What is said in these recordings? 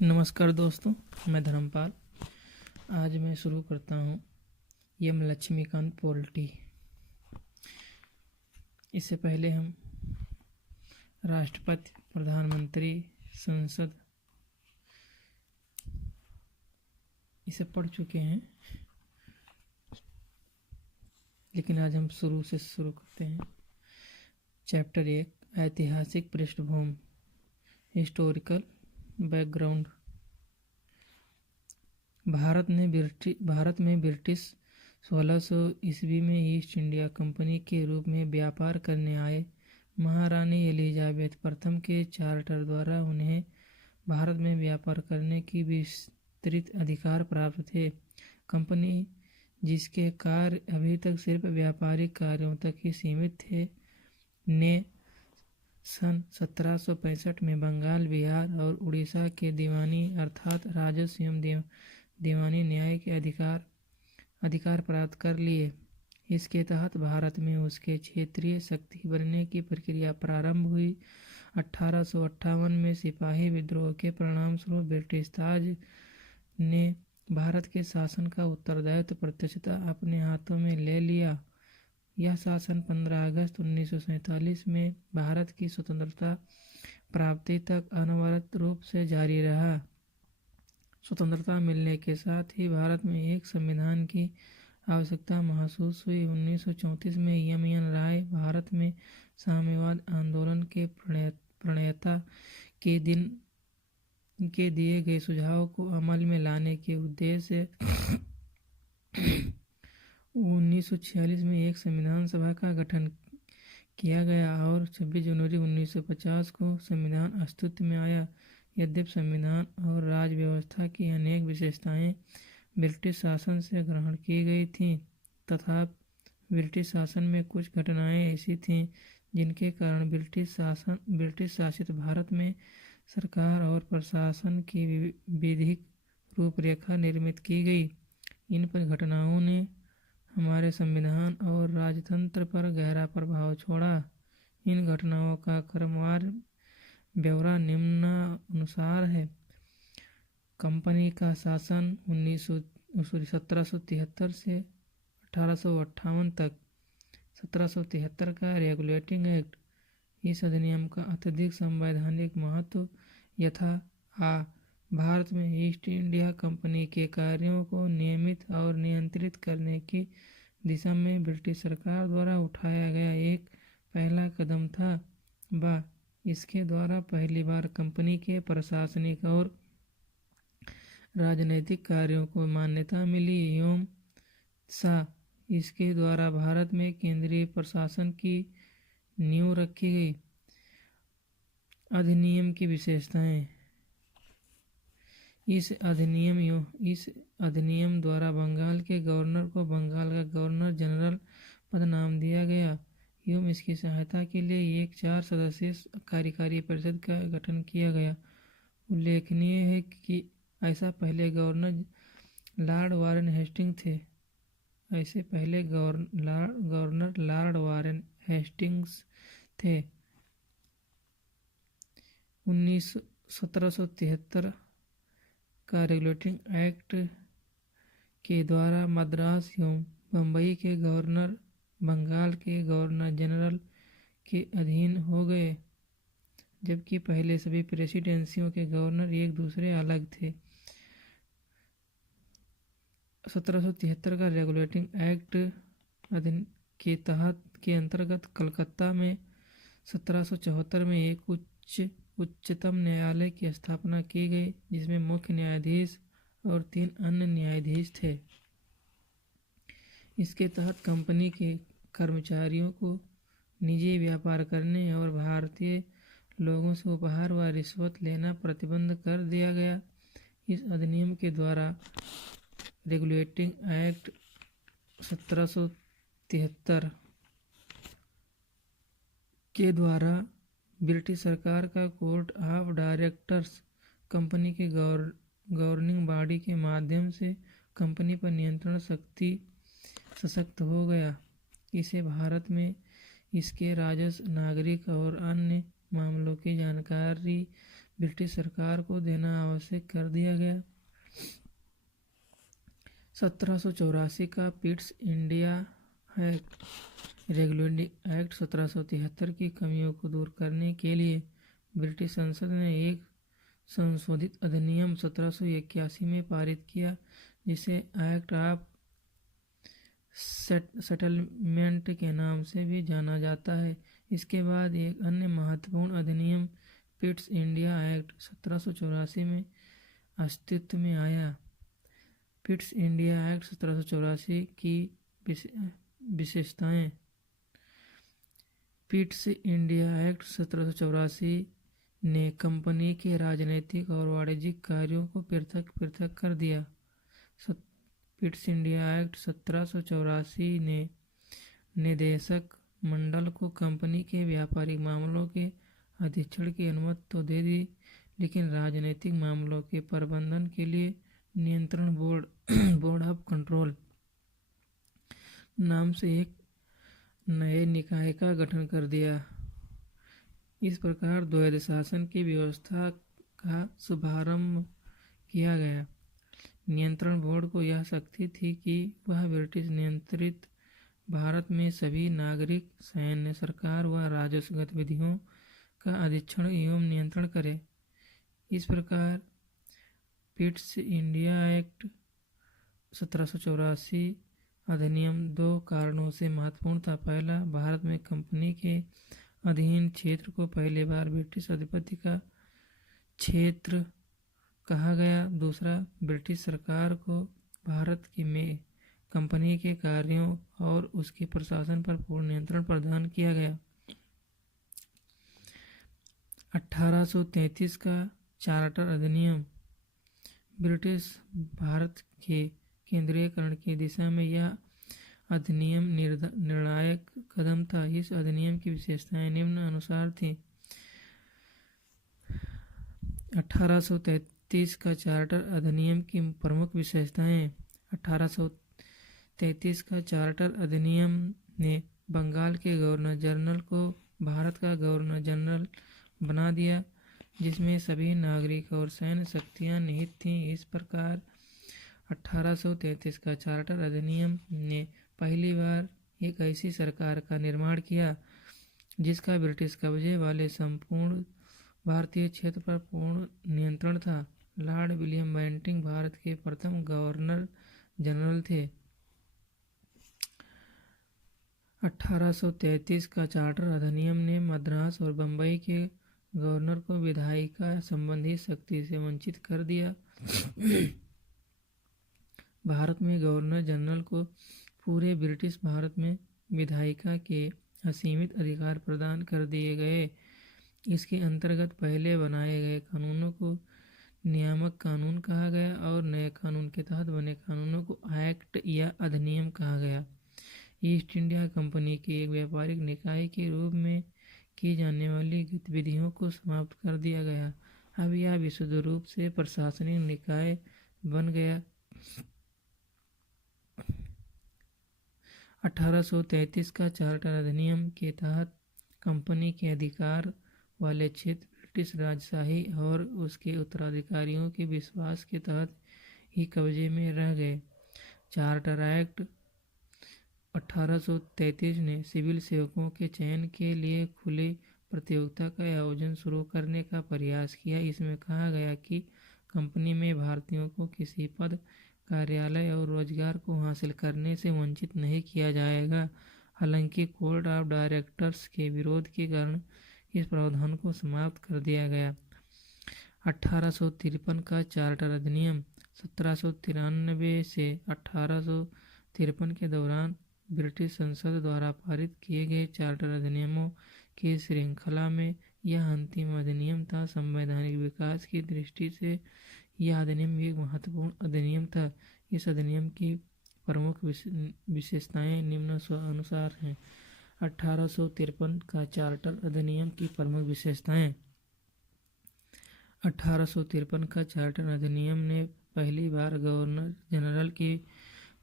नमस्कार दोस्तों, मैं धर्मपाल। आज मैं शुरू करता हूँ यम लक्ष्मीकांत पोल्टी। इससे पहले हम राष्ट्रपति, प्रधानमंत्री, संसद इसे पढ़ चुके हैं, लेकिन आज हम शुरू से शुरू करते हैं। चैप्टर 1, ऐतिहासिक पृष्ठभूमि, हिस्टोरिकल बैकग्राउंड। भारत में ब्रिटिश 1600 ईस्वी में ईस्ट इंडिया कंपनी के रूप में व्यापार करने आए महारानी एलिजाबेथ प्रथम के चार्टर द्वारा उन्हें भारत में व्यापार करने की विस्तृत अधिकार प्राप्त थे। कंपनी, जिसके कार्य अभी तक सिर्फ व्यापारिक कार्यों तक ही सीमित थे, ने सन 1765 में बंगाल, बिहार और उड़ीसा के दीवानी अर्थात राजस्व एवं दीवानी न्याय के अधिकार प्राप्त कर लिए। इसके तहत भारत में उसके क्षेत्रीय शक्ति बनने की प्रक्रिया प्रारंभ हुई। 1858 में सिपाही विद्रोह के परिणामस्वरूप ब्रिटिश ताज ने भारत के शासन का उत्तरदायित्व प्रत्यक्षतः अपने हाथों में ले लिया। यह शासन 15 अगस्त 1947 में भारत की स्वतंत्रता प्राप्ति तक अनवरत रूप से जारी रहा। स्वतंत्रता मिलने के साथ ही भारत में एक संविधान की आवश्यकता महसूस हुई। 1934 में एम.एन. राय भारत में साम्यवाद आंदोलन के प्रणेता के दिए गए सुझाव को अमल में लाने के उद्देश्य से 1946 में एक संविधान सभा का गठन किया गया और 26 जनवरी 1950 को संविधान अस्तित्व में आया। यद्यपि संविधान और राज व्यवस्था की अनेक विशेषताएं ब्रिटिश शासन से ग्रहण की गई थीं, तथापि ब्रिटिश शासन में कुछ घटनाएं ऐसी थीं जिनके कारण ब्रिटिश शासित भारत में सरकार और प्रशासन की विधिक रूपरेखा निर्मित की गई। इन पर घटनाओं ने हमारे संविधान और राजतंत्र पर गहरा प्रभाव छोड़ा। इन घटनाओं का क्रमवार ब्यौरा निम्नानुसार है। कंपनी का शासन 1773 से 1858 तक। 1773 का रेगुलेटिंग एक्ट। इस अधिनियम का अत्यधिक संवैधानिक महत्व यथा भारत में ईस्ट इंडिया कंपनी के कार्यों को नियमित और नियंत्रित करने की दिशा में ब्रिटिश सरकार द्वारा उठाया गया एक पहला कदम था। इसके द्वारा पहली बार कंपनी के प्रशासनिक और राजनैतिक कार्यों को मान्यता मिली एवं इसके द्वारा भारत में केंद्रीय प्रशासन की नींव रखी गई। अधिनियम की विशेषताएं। इस अधिनियम द्वारा बंगाल के गवर्नर को बंगाल का गवर्नर जनरल पद नाम दिया गया एवं इसकी सहायता के लिए एक 4 सदस्यीय कार्यकारी परिषद का गठन किया गया। उल्लेखनीय है कि ऐसा पहले गवर्नर लॉर्ड वारेन हेस्टिंग्स थे। 1773 का रेगुलेटिंग एक्ट के द्वारा मद्रास एवं बम्बई के गवर्नर बंगाल के गवर्नर जनरल के अधीन हो गए, जबकि पहले सभी प्रेसिडेंसियों के गवर्नर एक दूसरे अलग थे। 1773 का रेगुलेटिंग एक्ट के अंतर्गत कलकत्ता में 1774 में एक उच्चतम न्यायालय की स्थापना की गई, जिसमें मुख्य न्यायाधीश और 3 अन्य न्यायाधीश थे। इसके तहत कंपनी के कर्मचारियों को निजी व्यापार करने और भारतीय लोगों से उपहार व रिश्वत लेना प्रतिबंध कर दिया गया। इस अधिनियम के द्वारा रेगुलेटिंग एक्ट 1773 के द्वारा ब्रिटिश सरकार का कोर्ट ऑफ डायरेक्टर्स कंपनी के गवर्निंग बॉडी के माध्यम से कंपनी पर नियंत्रण शक्ति सशक्त हो गया। इसे भारत में इसके राजस्व, नागरिक और अन्य मामलों की जानकारी ब्रिटिश सरकार को देना आवश्यक कर दिया गया। 1784 का पिट्स इंडिया रेगुलेटिंग एक्ट 1773 की कमियों को दूर करने के लिए ब्रिटिश संसद ने एक संशोधित अधिनियम 1781 में पारित किया, जिसे एक्ट ऑफ सेटलमेंट के नाम से भी जाना जाता है। इसके बाद एक अन्य महत्वपूर्ण अधिनियम पिट्स इंडिया एक्ट 1784 में अस्तित्व में आया। पिट्स इंडिया एक्ट 1784 की विशेषताएं। पिट्स इंडिया एक्ट 1784 ने कंपनी के राजनीतिक और वाणिज्यिक कार्यों को पृथक कर दिया। पिट्स इंडिया एक्ट 1784 ने निदेशक मंडल को कंपनी के व्यापारिक मामलों के अधीक्षण की अनुमति तो दे दी, लेकिन राजनीतिक मामलों के प्रबंधन के लिए नियंत्रण बोर्ड ऑफ कंट्रोल नाम से एक नए निकाय का गठन कर दिया। इस प्रकार द्वैध शासन की व्यवस्था का शुभारंभ किया गया। नियंत्रण बोर्ड को यह शक्ति थी कि वह ब्रिटिश नियंत्रित भारत में सभी नागरिक, सैन्य, सरकार व राजस्व गतिविधियों का अधीक्षण एवं नियंत्रण करे। इस प्रकार पिट्स इंडिया एक्ट 1784 अधिनियम दो कारणों से महत्वपूर्ण था। पहला, भारत में कंपनी के अधीन क्षेत्र को पहली बार ब्रिटिश आधिपत्य का क्षेत्र कहा गया। दूसरा, ब्रिटिश सरकार को भारत में कंपनी के कार्यों और उसके प्रशासन पर पूर्ण नियंत्रण प्रदान किया गया। 1833 का चार्टर अधिनियम ब्रिटिश भारत के केंद्रीयकरण की दिशा में यह अधिनियम निर्णायक कदम था। इस अधिनियम की विशेषताएं निम्न अनुसार थीं। 1833 का चार्टर अधिनियम की प्रमुख विशेषताएं। 1833 का चार्टर अधिनियम ने बंगाल के गवर्नर जनरल को भारत का गवर्नर जनरल बना दिया, जिसमें सभी नागरिक और सैन्य शक्तियां निहित थीं। इस प्रकार 1833 का चार्टर अधिनियम ने पहली बार एक ऐसी सरकार का निर्माण किया जिसका ब्रिटिश कब्जे वाले संपूर्ण भारतीय क्षेत्र पर पूर्ण नियंत्रण था। लॉर्ड विलियम बेंटिंक भारत के प्रथम गवर्नर जनरल थे। 1833 का चार्टर अधिनियम ने मद्रास और बम्बई के गवर्नर को विधायिका संबंधी शक्ति से वंचित कर दिया। भारत में गवर्नर जनरल को पूरे ब्रिटिश भारत में विधायिका के असीमित अधिकार प्रदान कर दिए गए। इसके अंतर्गत पहले बनाए गए कानूनों को नियामक कानून कहा गया और नए कानून के तहत बने कानूनों को एक्ट या अधिनियम कहा गया। ईस्ट इंडिया कंपनी के एक व्यापारिक निकाय के रूप में की जाने वाली गतिविधियों को समाप्त कर दिया गया। अब यह विशुद्ध रूप से प्रशासनिक निकाय बन गया। 1833 का चार्टर अधिनियम के तहत कंपनी के अधिकार वाले क्षेत्र ब्रिटिश राजशाही और उसके उत्तराधिकारियों के विश्वास के तहत ही कब्जे में रह गए। चार्टर एक्ट 1833 ने सिविल सेवकों के चयन के लिए खुली प्रतियोगिता का आयोजन शुरू करने का प्रयास किया। इसमें कहा गया कि कंपनी में भारतीयों को किसी पद, कार्यालय और रोजगार को हासिल करने से वंचित नहीं किया जाएगा। हालांकि कोर्ट ऑफ डायरेक्टर्स के विरोध के कारण इस प्रावधान को समाप्त कर दिया गया। 1853 का चार्टर अधिनियम 1793 से 1853 के दौरान ब्रिटिश संसद द्वारा पारित किए गए चार्टर अधिनियमों की श्रृंखला में यह अंतिम अधिनियम था। संवैधानिक विकास की दृष्टि से यह अधिनियम एक महत्वपूर्ण अधिनियम था। इस अधिनियम की प्रमुख विशेषताएं निम्न अनुसार हैं। 1853 का चार्टर अधिनियम की प्रमुख विशेषताएं। 1853 का चार्टर अधिनियम ने पहली बार गवर्नर जनरल की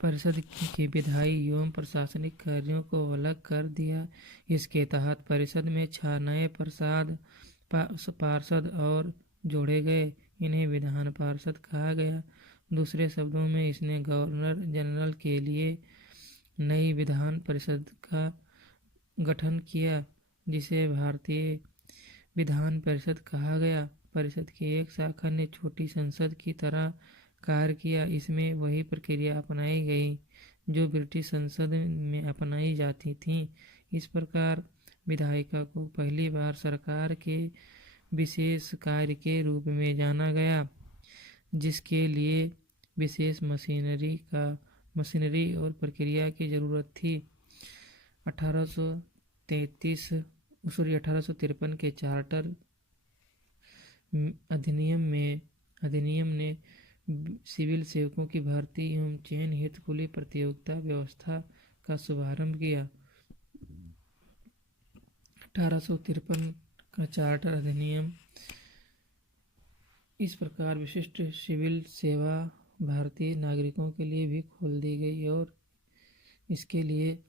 परिषद के विधायी एवं प्रशासनिक कार्यों को अलग कर दिया। इसके तहत परिषद में 6 नए पार्षद और जोड़े गए। इन्हें विधान पार्षद कहा गया। दूसरे शब्दों में इसने गवर्नर जनरल के लिए नई विधान परिषद का गठन किया, जिसे भारतीय विधान परिषद कहा गया। परिषद की एक शाखा ने छोटी संसद की तरह कार्य किया। इसमें वही प्रक्रिया अपनाई गई जो ब्रिटिश संसद में अपनाई जाती थी। इस प्रकार विधायिका को पहली बार सरकार के विशेष कार्य के रूप में जाना गया, जिसके लिए विशेष मशीनरी और प्रक्रिया की जरूरत थी। 1853 के चार्टर अधिनियम ने सिविल सेवकों की भर्ती एवं चयन हेतु खुली प्रतियोगिता व्यवस्था का शुभारंभ किया। 1853 का चार्टर अधिनियम इस प्रकार विशिष्ट सिविल सेवा भारतीय नागरिकों के लिए भी खोल दी गई और इसके लिए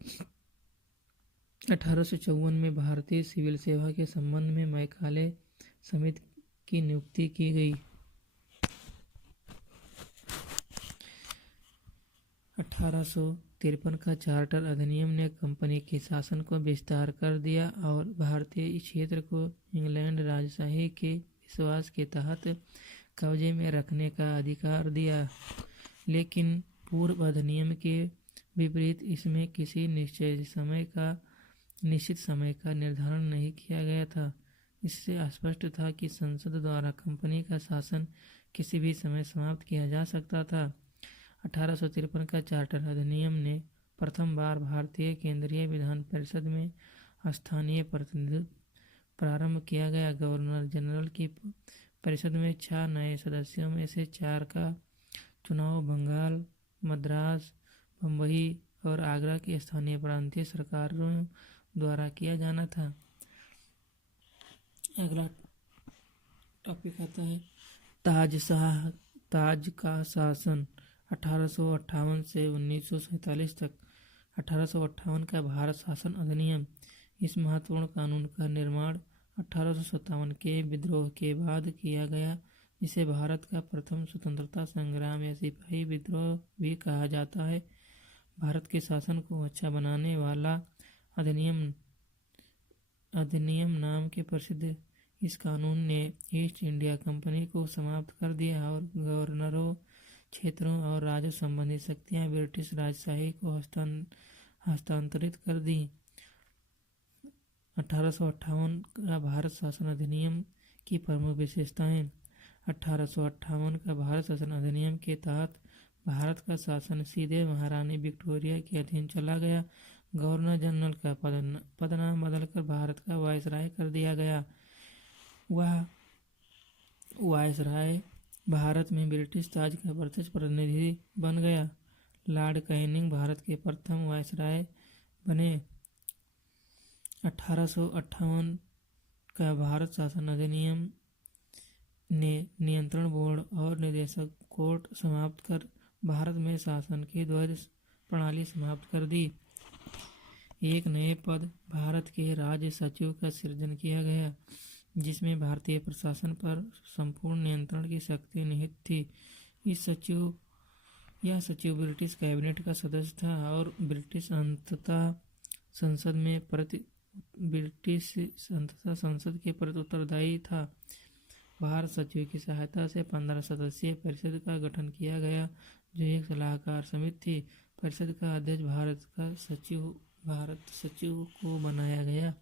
1854 में भारतीय सिविल सेवा के संबंध में मैकाले समिति की नियुक्ति की गई। 1853 का चार्टर अधिनियम ने कंपनी के शासन को विस्तार कर दिया और भारतीय क्षेत्र को इंग्लैंड राजशाही के विश्वास के तहत कब्जे में रखने का अधिकार दिया। लेकिन पूर्व अधिनियम के विपरीत इसमें किसी निश्चित समय का निर्धारण नहीं किया गया था। इससे स्पष्ट था कि संसद द्वारा कंपनी का शासन किसी भी समय समाप्त किया जा सकता था। 1853 का चार्टर अधिनियम ने प्रथम बार भारतीय केंद्रीय विधान परिषद में स्थानीय प्रतिनिधित्व प्रारंभ किया गया। गवर्नर जनरल की परिषद में 6 नए सदस्यों में से 4 का चुनाव बंगाल, मद्रास, बम्बई और आगरा की स्थानीय प्रांतीय सरकारों द्वारा किया जाना था। अगला टॉपिक आता है ताज का शासन 1858 से 1947 तक। 1858 का भारत शासन अधिनियम। इस महत्वपूर्ण कानून का निर्माण 1857 के विद्रोह के बाद किया गया, जिसे भारत का प्रथम स्वतंत्रता संग्राम या सिपाही विद्रोह भी कहा जाता है। भारत के शासन को अच्छा बनाने वाला अधिनियम नाम के प्रसिद्ध इस कानून ने ईस्ट इंडिया कंपनी को समाप्त कर दिया और गवर्नरों, क्षेत्रों और राज्यों संबंधी शक्तियां ब्रिटिश राजशाही को हस्तांतरित कर दी। 1858 का भारत शासन अधिनियम की प्रमुख विशेषताएं। 1858 का भारत शासन अधिनियम के तहत भारत का शासन सीधे महारानी विक्टोरिया के अधीन चला गया। गवर्नर जनरल का पदनाम बदलकर भारत का वायसराय कर दिया गया। वह वायसराय भारत में ब्रिटिश ताज का प्रत्यक्ष प्रतिनिधि बन गया। लॉर्ड कैनिंग भारत के प्रथम वायसराय बने। 1858 का भारत शासन अधिनियम ने नियंत्रण बोर्ड और निदेशक कोर्ट समाप्त कर भारत में शासन की द्वैध प्रणाली समाप्त कर दी। एक नए पद भारत के राज्य सचिव का सृजन किया गया, जिसमें भारतीय प्रशासन पर संपूर्ण नियंत्रण की शक्ति निहित थी। यह सचिव ब्रिटिश कैबिनेट का सदस्य था और ब्रिटिश संसद के प्रति उत्तरदायी था। भारत सचिव की सहायता से 15 सदस्यीय परिषद का गठन किया गया, जो एक सलाहकार समिति थी। परिषद का अध्यक्ष भारत सचिव को बनाया गया।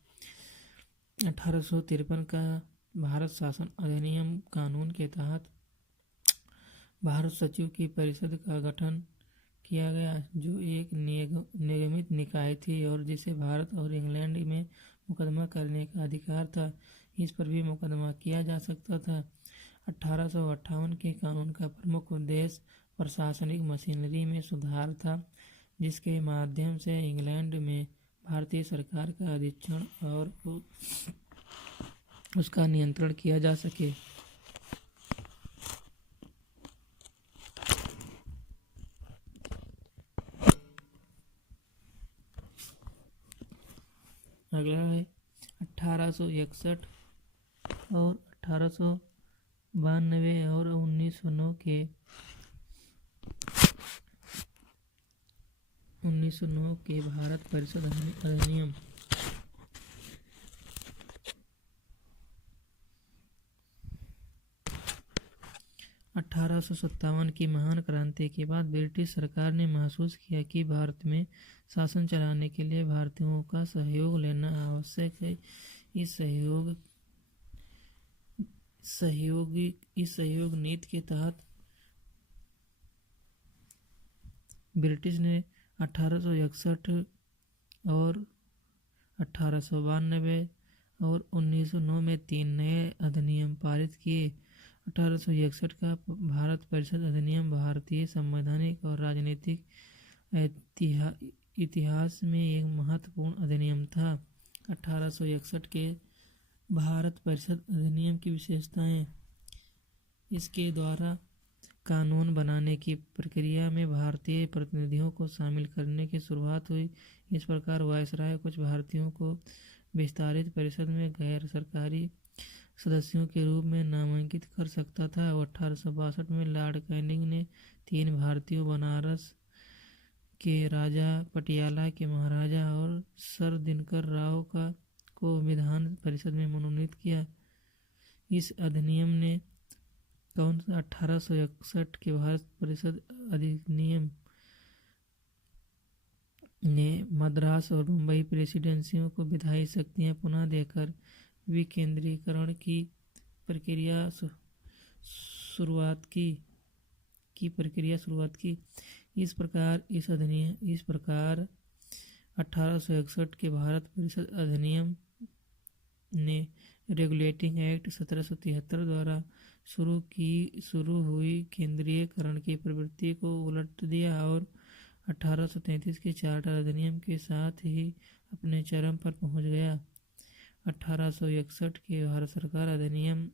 1853 का भारत शासन अधिनियम कानून के तहत भारत सचिव की परिषद का गठन किया गया, जो एक निगमित निकाय थी और जिसे भारत और इंग्लैंड में मुकदमा करने का अधिकार था। इस पर भी मुकदमा किया जा सकता था। 1858 के कानून का प्रमुख उद्देश्य प्रशासनिक मशीनरी में सुधार था, जिसके माध्यम से इंग्लैंड में भारतीय सरकार का अधीक्षण और उसका नियंत्रण किया जा सके। अगला है 1861 और 1862 92 और 1909 के भारत परिषद अधिनियम 1857 की महान क्रांति के बाद ब्रिटिश सरकार ने महसूस किया कि भारत में शासन चलाने के लिए भारतीयों का सहयोग लेना आवश्यक है। इस सहयोग नीति के तहत ब्रिटिश ने 1861 और 1892 और 1909 में 3 नए अधिनियम पारित किए। 1861 का भारत परिषद अधिनियम भारतीय संवैधानिक और राजनीतिक इतिहास में एक महत्वपूर्ण अधिनियम था। 1861 के भारत परिषद अधिनियम की विशेषताएं: इसके द्वारा कानून बनाने की प्रक्रिया में भारतीय प्रतिनिधियों को शामिल करने की शुरुआत हुई। इस प्रकार वायसराय कुछ भारतीयों को विस्तारित परिषद में गैर सरकारी सदस्यों के रूप में नामांकित कर सकता था। 1862 में लॉर्ड कैनिंग ने 3 भारतीयों, बनारस के राजा, पटियाला के महाराजा और सर दिनकर राव को विधान परिषद में मनोनीत किया। इस अधिनियम ने 1861 के भारत परिषद अधिनियम ने मद्रास और मुंबई प्रेसिडेंसियों को विधायी शक्तियां पुनः देकर विकेंद्रीकरण की प्रक्रिया शुरुआत की। इस प्रकार 1861 के भारत परिषद अधिनियम ने रेगुलेटिंग एक्ट 1773 द्वारा शुरू हुई केंद्रीयकरण की प्रवृत्ति को उलट दिया और 1833 के चार्टर अधिनियम के साथ ही अपने चरम पर पहुंच गया। 1861 के भारत सरकार अधिनियम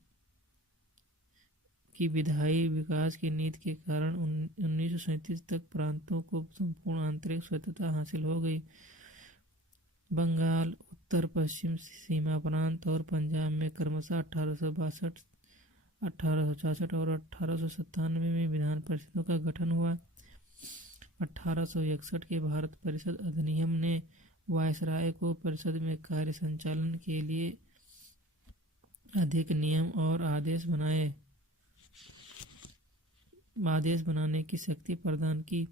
की विधायी विकास की नीति के कारण 1937 तक प्रांतों को संपूर्ण आंतरिक स्वतंत्रता हासिल हो गई। बंगाल, उत्तर पश्चिम सीमा प्रांत और पंजाब में क्रमशः 1862, 1866 और 1897 में विधान परिषदों का गठन हुआ। 1861 के भारत परिषद अधिनियम ने वायसराय को परिषद में कार्य संचालन के लिए अधिक नियम और आदेश बनाने की शक्ति प्रदान की।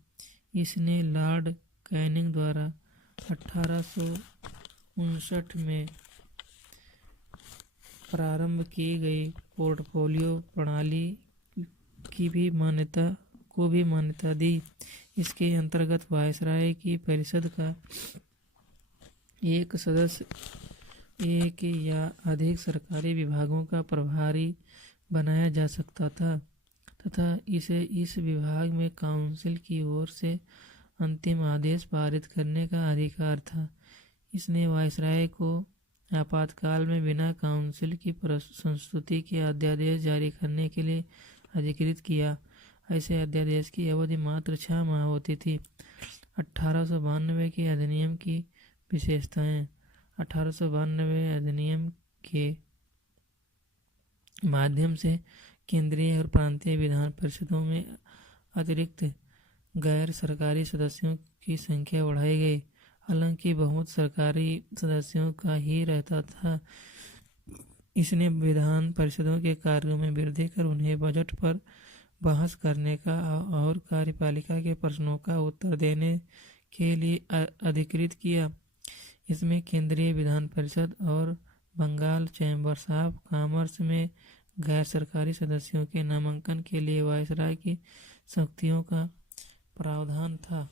इसने लॉर्ड कैनिंग द्वारा 1859 में प्रारंभ की गई पोर्टफोलियो प्रणाली को भी मान्यता दी। इसके अंतर्गत वायसराय की परिषद का एक सदस्य एक या अधिक सरकारी विभागों का प्रभारी बनाया जा सकता था तथा इसे इस विभाग में काउंसिल की ओर से अंतिम आदेश पारित करने का अधिकार था। इसने वायसराय को आपातकाल में बिना काउंसिल की संस्तुति के अध्यादेश जारी करने के लिए अधिकृत किया। ऐसे अध्यादेश की अवधि मात्र 6 माह होती थी। 1892 के अधिनियम की विशेषताएं: 1892 अधिनियम के माध्यम से केंद्रीय और प्रांतीय विधान परिषदों में अतिरिक्त गैर सरकारी सदस्यों की संख्या बढ़ाई गई। हालांकि बहुत सरकारी सदस्यों का ही रहता था। इसने विधान परिषदों के कार्यों में वृद्धि कर उन्हें बजट पर बहस करने का और कार्यपालिका के प्रश्नों का उत्तर देने के लिए अधिकृत किया। इसमें केंद्रीय विधान परिषद और बंगाल चैम्बर्स ऑफ कॉमर्स में गैर सरकारी सदस्यों के नामांकन के लिए वायसराय की शक्तियों का प्रावधान था।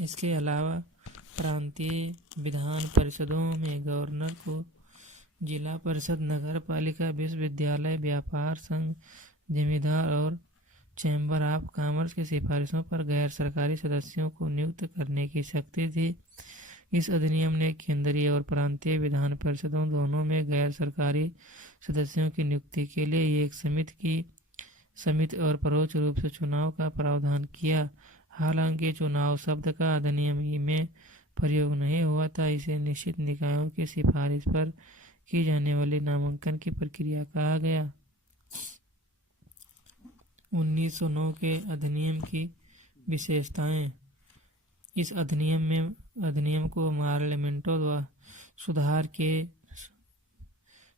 इसके अलावा प्रांतीय विधान परिषदों में गवर्नर को जिला परिषद, नगर पालिका, विश्वविद्यालय, व्यापार संघ, जमींदार और चैम्बर ऑफ कॉमर्स की सिफारिशों पर गैर सरकारी सदस्यों को नियुक्त करने की शक्ति थी। इस अधिनियम ने केंद्रीय और प्रांतीय विधान परिषदों दोनों में गैर सरकारी सदस्यों की नियुक्ति के लिए एक समिति और परोक्ष रूप से चुनाव का प्रावधान किया। हालांकि चुनाव शब्द का अधिनियम में प्रयोग नहीं हुआ था। इसे निश्चित निकायों की सिफारिश पर की जाने वाली नामांकन की प्रक्रिया कहा गया। 1909 के अधिनियम की विशेषताएं। इस अधिनियम को पार्लियामेंटो द्वारा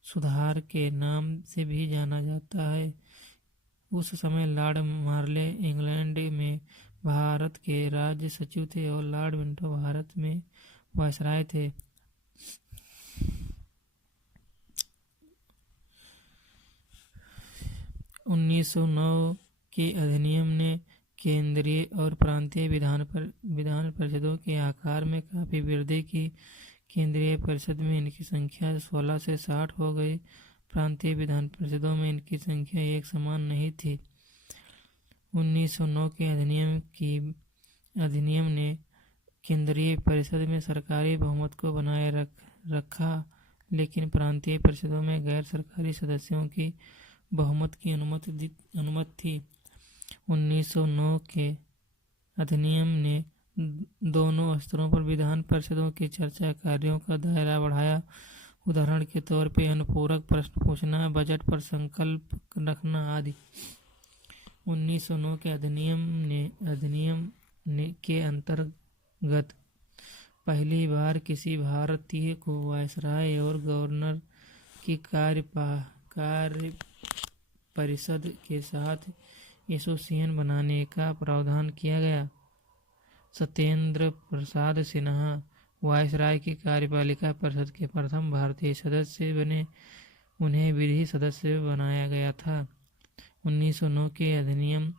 सुधार के नाम से भी जाना जाता है। उस समय लॉर्ड मार्ले इंग्लैंड में भारत के राज्य सचिव थे और लॉर्ड मिंटो भारत में वायसराय थे। 1909 के अधिनियम ने केंद्रीय और प्रांतीय विधान परिषदों के आकार में काफ़ी वृद्धि की। केंद्रीय परिषद में इनकी संख्या 16 से 60 हो गई। प्रांतीय विधान परिषदों में इनकी संख्या एक समान नहीं थी। 1909 के अधिनियम ने केंद्रीय परिषद में सरकारी बहुमत को बनाए रखा, लेकिन प्रांतीय परिषदों में गैर सरकारी सदस्यों की बहुमत की अनुमति थी। 1909 के अधिनियम ने दोनों स्तरों पर विधान परिषदों की चर्चा कार्यों का दायरा बढ़ाया। उदाहरण के तौर पे अनुपूरक प्रश्न पूछना, बजट पर संकल्प रखना आदि। 1909 के अधिनियम के अंतर्गत पहली बार किसी भारतीय को वायसराय और गवर्नर की कार्य परिषद के साथ एसोसिएशन बनाने का प्रावधान किया गया। सत्येंद्र प्रसाद सिन्हा वायसराय की कार्यपालिका परिषद के प्रथम भारतीय सदस्य बने। उन्हें विधि सदस्य बनाया गया था। 1909 के अधिनियम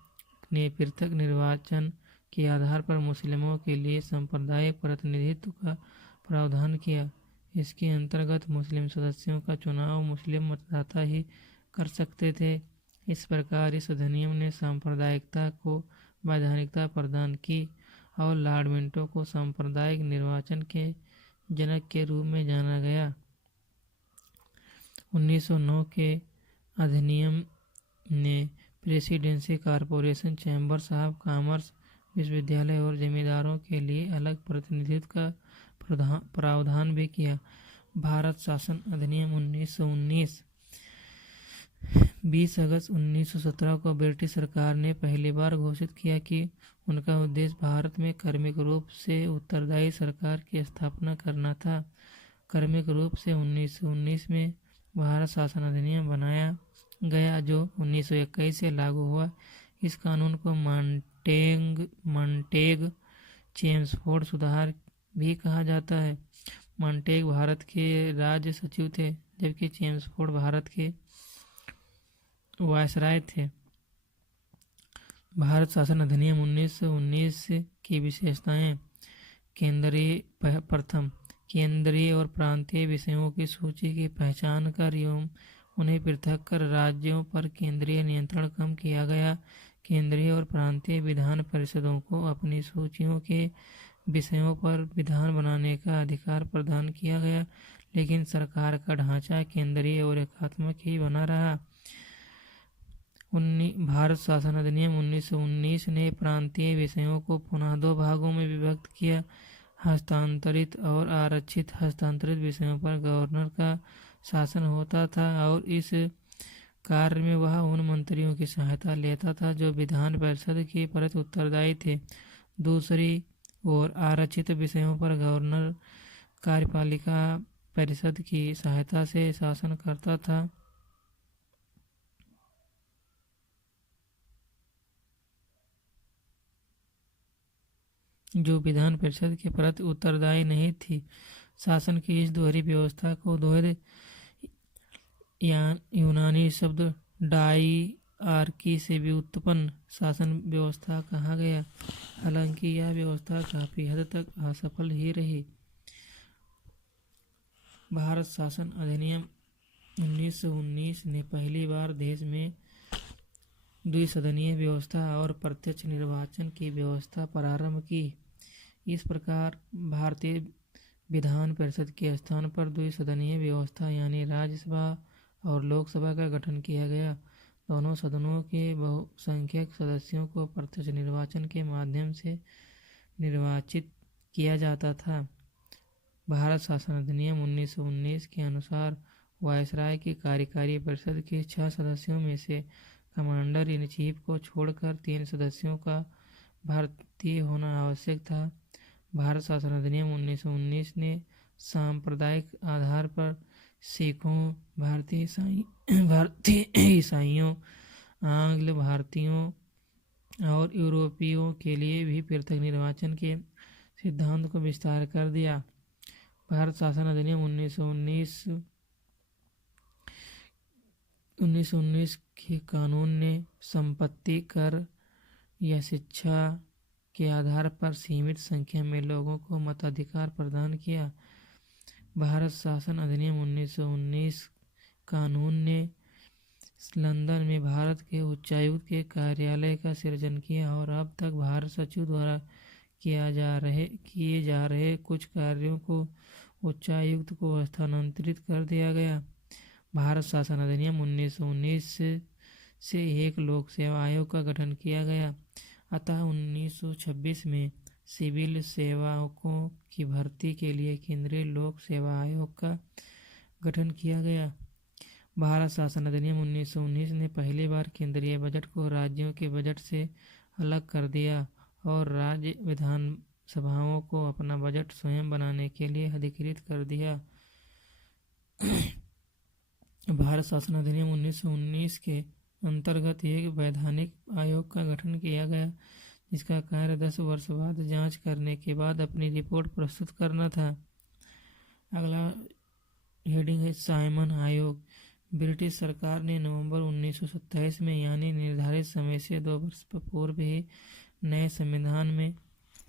ने पृथक निर्वाचन के आधार पर मुस्लिमों के लिए सांप्रदायिक प्रतिनिधित्व का प्रावधान किया। इसके अंतर्गत मुस्लिम सदस्यों का चुनाव मुस्लिम मतदाता ही कर सकते थे। इस प्रकार इस अधिनियम ने सांप्रदायिकता को वैधानिकता प्रदान की और लॉर्ड मिंटो को सांप्रदायिक निर्वाचन के जनक के रूप में जाना गया। 1909 के अधिनियम ने presidency corporation, chambers of commerce, विश्वविद्यालय और जमींदारों के लिए अलग प्रतिनिधित्व का प्रावधान भी किया। भारत शासन अधिनियम 1919। 20 अगस्त 1917 को ब्रिटिश सरकार ने पहली बार घोषित किया कि उनका उद्देश्य भारत में क्रमिक रूप से उत्तरदायी सरकार की स्थापना करना था। क्रमिक रूप से 1919 में भारत शासन अधिनियम बनाया गया, जो 1921 से लागू हुआ। इस कानून को मॉन्टेग चेम्सफोर्ड सुधार भी कहा जाता है। मॉन्टेग भारत के राज्य सचिव थे, जबकि चेम्सफोर्ड भारत के वायसराय थे। भारत शासन अधिनियम 1919 की विशेषताएं। प्रथम, केंद्रीय और प्रांतीय विषयों की सूची की पहचान कर एवं उन्हें पृथक कर राज्यों पर केंद्रीय नियंत्रण कम किया गया। केंद्रीय और प्रांतीय विधान परिषदों को अपनी सूचियों के विषयों पर विधान बनाने का अधिकार प्रदान किया गया, लेकिन सरकार का ढांचा केंद्रीय और एकात्मक ही बना रहा। भारत शासन अधिनियम 1919 ने प्रांतीय विषयों को पुनः 2 भागों में विभक्त किया। हस्तांतरित और आरक्षित। हस्तांतरित विषयों पर गवर्नर का शासन होता था और इस कार्य में वह उन मंत्रियों की सहायता लेता था जो विधान परिषद के प्रति उत्तरदायी थे। दूसरी ओर आरक्षित विषयों पर गवर्नर कार्यपालिका परिषद की सहायता से शासन करता था। जो विधान परिषद के प्रति उत्तरदायी नहीं थी। शासन की इस दोहरी व्यवस्था को द्वैध यूनानी शब्द डाइआर्की से व्युत्पन्न शासन व्यवस्था कहा गया। हालांकि यह व्यवस्था काफी हद तक असफल ही रही। भारत शासन अधिनियम 1919 ने पहली बार देश में द्विसदनीय व्यवस्था और प्रत्यक्ष निर्वाचन की व्यवस्था प्रारंभ की। इस प्रकार भारतीय विधान परिषद के स्थान पर द्विसदनीय व्यवस्था यानी राज्यसभा और लोकसभा का गठन किया गया। दोनों सदनों के बहुसंख्यक सदस्यों को प्रत्यक्ष निर्वाचन के माध्यम से निर्वाचित किया जाता था। भारत शासन अधिनियम 1919 के अनुसार वायसराय की कार्यकारी परिषद के 6 सदस्यों में से कमांडर इन चीफ को छोड़कर 3 सदस्यों का भारतीय होना आवश्यक था। भारत शासन अधिनियम 1919 ने सांप्रदायिक आधार पर सिखों, भारतीय ईसाइयों, आंग्ल भारतीयों और यूरोपियों के लिए भी पृथक निर्वाचन के सिद्धांत को विस्तार कर दिया। भारत शासन अधिनियम 1919 के कानून ने संपत्ति कर या शिक्षा के आधार पर सीमित संख्या में लोगों को मताधिकार प्रदान किया। भारत शासन अधिनियम 1919 कानून ने लंदन में भारत के उच्चायुक्त के कार्यालय का सृजन किया और अब तक भारत सचिव द्वारा किए जा रहे कुछ कार्यों को उच्चायुक्त को स्थानांतरित कर दिया गया। भारत शासन अधिनियम 1919 से एक लोक सेवा आयोग का गठन किया गया। अतः 1926 में सिविल सेवकों की भर्ती के लिए केंद्रीय लोक सेवा आयोग का गठन किया गया। भारत शासन अधिनियम 1919 ने पहली बार केंद्रीय बजट को राज्यों के बजट से अलग कर दिया और राज्य विधानसभाओं को अपना बजट स्वयं बनाने के लिए अधिकृत कर दिया। भारत शासन अधिनियम 1919 के अंतर्गत एक वैधानिक आयोग का गठन किया गया, जिसका कार्य 10 वर्ष बाद जांच करने के बाद अपनी रिपोर्ट प्रस्तुत करना था। अगला हेडिंग है साइमन आयोग। ब्रिटिश सरकार ने नवंबर 1927 में यानी निर्धारित समय से 2 वर्ष पूर्व ही नए संविधान में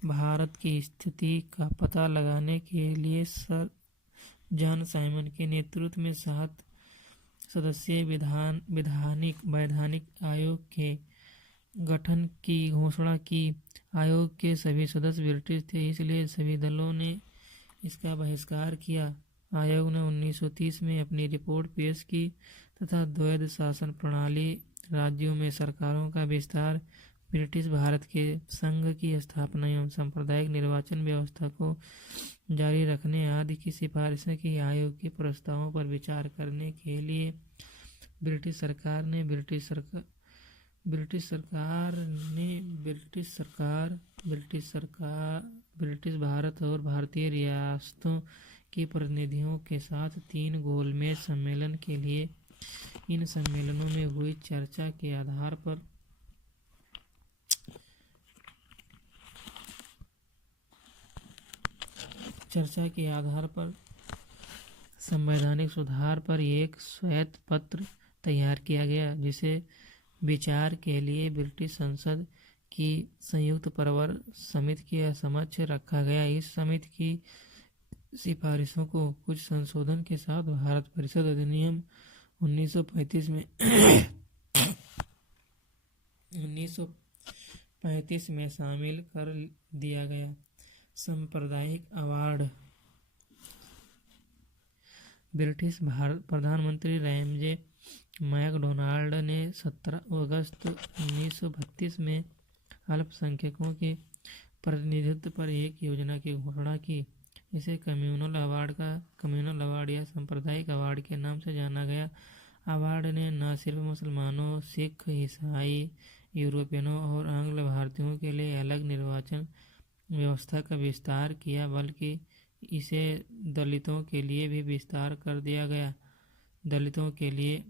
भारत की स्थिति का पता लगाने के लिए सर जॉन साइमन के नेतृत्व में 7 सदस्यीय वैधानिक आयोग के गठन की घोषणा की। आयोग के सभी सदस्य ब्रिटिश थे, इसलिए सभी दलों ने इसका बहिष्कार किया। आयोग ने 1930 में अपनी रिपोर्ट पेश की तथा द्वैध शासन प्रणाली, राज्यों में सरकारों का विस्तार, ब्रिटिश भारत के संघ की स्थापना एवं सांप्रदायिक निर्वाचन व्यवस्था को जारी रखने आदि की सिफारिशें की। आयोग के प्रस्तावों पर विचार करने के लिए ब्रिटिश भारत और भारतीय रियासतों के प्रतिनिधियों के साथ 3 गोलमेज सम्मेलन के लिए इन सम्मेलनों में हुई चर्चा के आधार पर संवैधानिक सुधार पर एक श्वेत पत्र तैयार किया गया, जिसे विचार के लिए ब्रिटिश संसद की संयुक्त प्रवर समिति के समक्ष रखा गया। इस समिति की सिफारिशों को कुछ संशोधन के साथ भारत परिषद अधिनियम 1935 में शामिल कर दिया गया। सांप्रदायिक अवार्ड। ब्रिटिश प्रधानमंत्री रैमजे मैकडोनाल्ड ने 17 अगस्त 1932 में अल्पसंख्यकों के प्रतिनिधित्व पर एक योजना की घोषणा की। इसे कम्युनल अवार्ड या सांप्रदायिक अवार्ड के नाम से जाना गया। अवार्ड ने न सिर्फ मुसलमानों, सिख, ईसाई, यूरोपियनों और आंग्ल भारतीयों के लिए अलग निर्वाचन व्यवस्था का विस्तार किया, बल्कि इसे दलितों के लिए भी विस्तार कर दिया गया। दलितों के लिए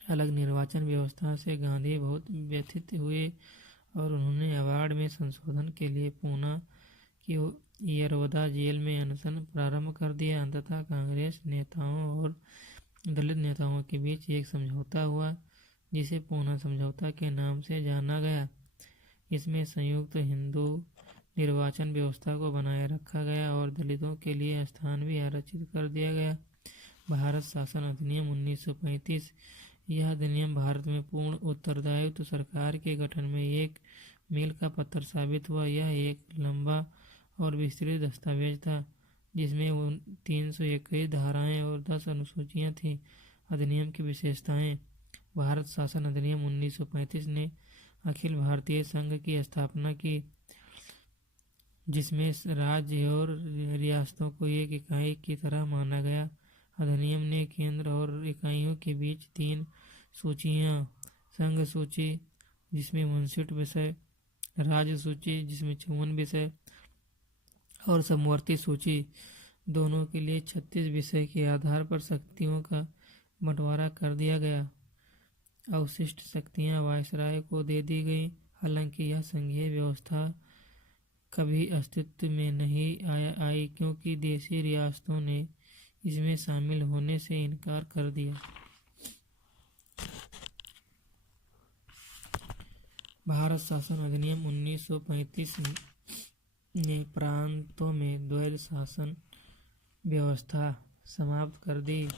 अलग निर्वाचन व्यवस्था से गांधी बहुत व्यथित हुए और उन्होंने अवार्ड में संशोधन के लिए पूना की यरवदा जेल में अनशन प्रारंभ कर दिया। अंततः कांग्रेस नेताओं और दलित नेताओं के बीच एक समझौता हुआ, जिसे पूना समझौता के नाम से जाना गया। इसमें संयुक्त हिंदू निर्वाचन व्यवस्था को बनाए रखा गया और दलितों के लिए स्थान भी आरक्षित कर दिया गया। भारत शासन अधिनियम 1935। यह अधिनियम भारत में पूर्ण उत्तरदायित्व सरकार के गठन में एक मील का पत्थर साबित हुआ। यह एक लंबा और विस्तृत दस्तावेज था, जिसमें 321 धाराएं और 10 अनुसूचियां थीं। अधिनियम की विशेषताएं। भारत शासन अधिनियम 1935 ने अखिल भारतीय संघ की स्थापना की, जिसमें राज्य और रियासतों को एक इकाई की तरह माना गया। अधिनियम ने केंद्र और इकाइयों के बीच 3 सूचियां, संघ सूची जिसमें 59 विषय, राज्य सूची जिसमें 54 विषय और समवर्ती सूची दोनों के लिए 36 विषय के आधार पर शक्तियों का बंटवारा कर दिया गया। अवशिष्ट शक्तियां वायसराय को दे दी गई। हालांकि यह संघीय व्यवस्था कभी अस्तित्व में नहीं आई क्योंकि देशी रियासतों ने इसमें शामिल होने से इनकार कर दिया। भारत शासन अधिनियम 1935 ने प्रांतों में द्वैध शासन व्यवस्था समाप्त कर दी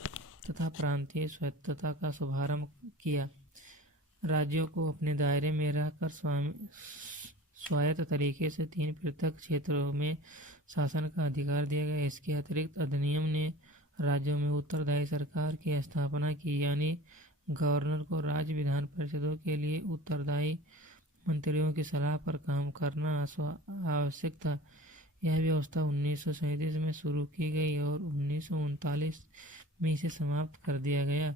तथा प्रांतीय स्वायत्तता का शुभारंभ किया। राज्यों को अपने दायरे में रहकर स्वायत्त तरीके से 3 पृथक क्षेत्रों में शासन का अधिकार दिया गया। इसके अतिरिक्त अधिनियम ने राज्यों में उत्तरदायी सरकार की स्थापना की, यानी गवर्नर को राज्य विधान परिषदों के लिए उत्तरदायी मंत्रियों की सलाह पर काम करना आवश्यक था। यह व्यवस्था 1937 में शुरू की गई और 1939 में इसे समाप्त कर दिया गया।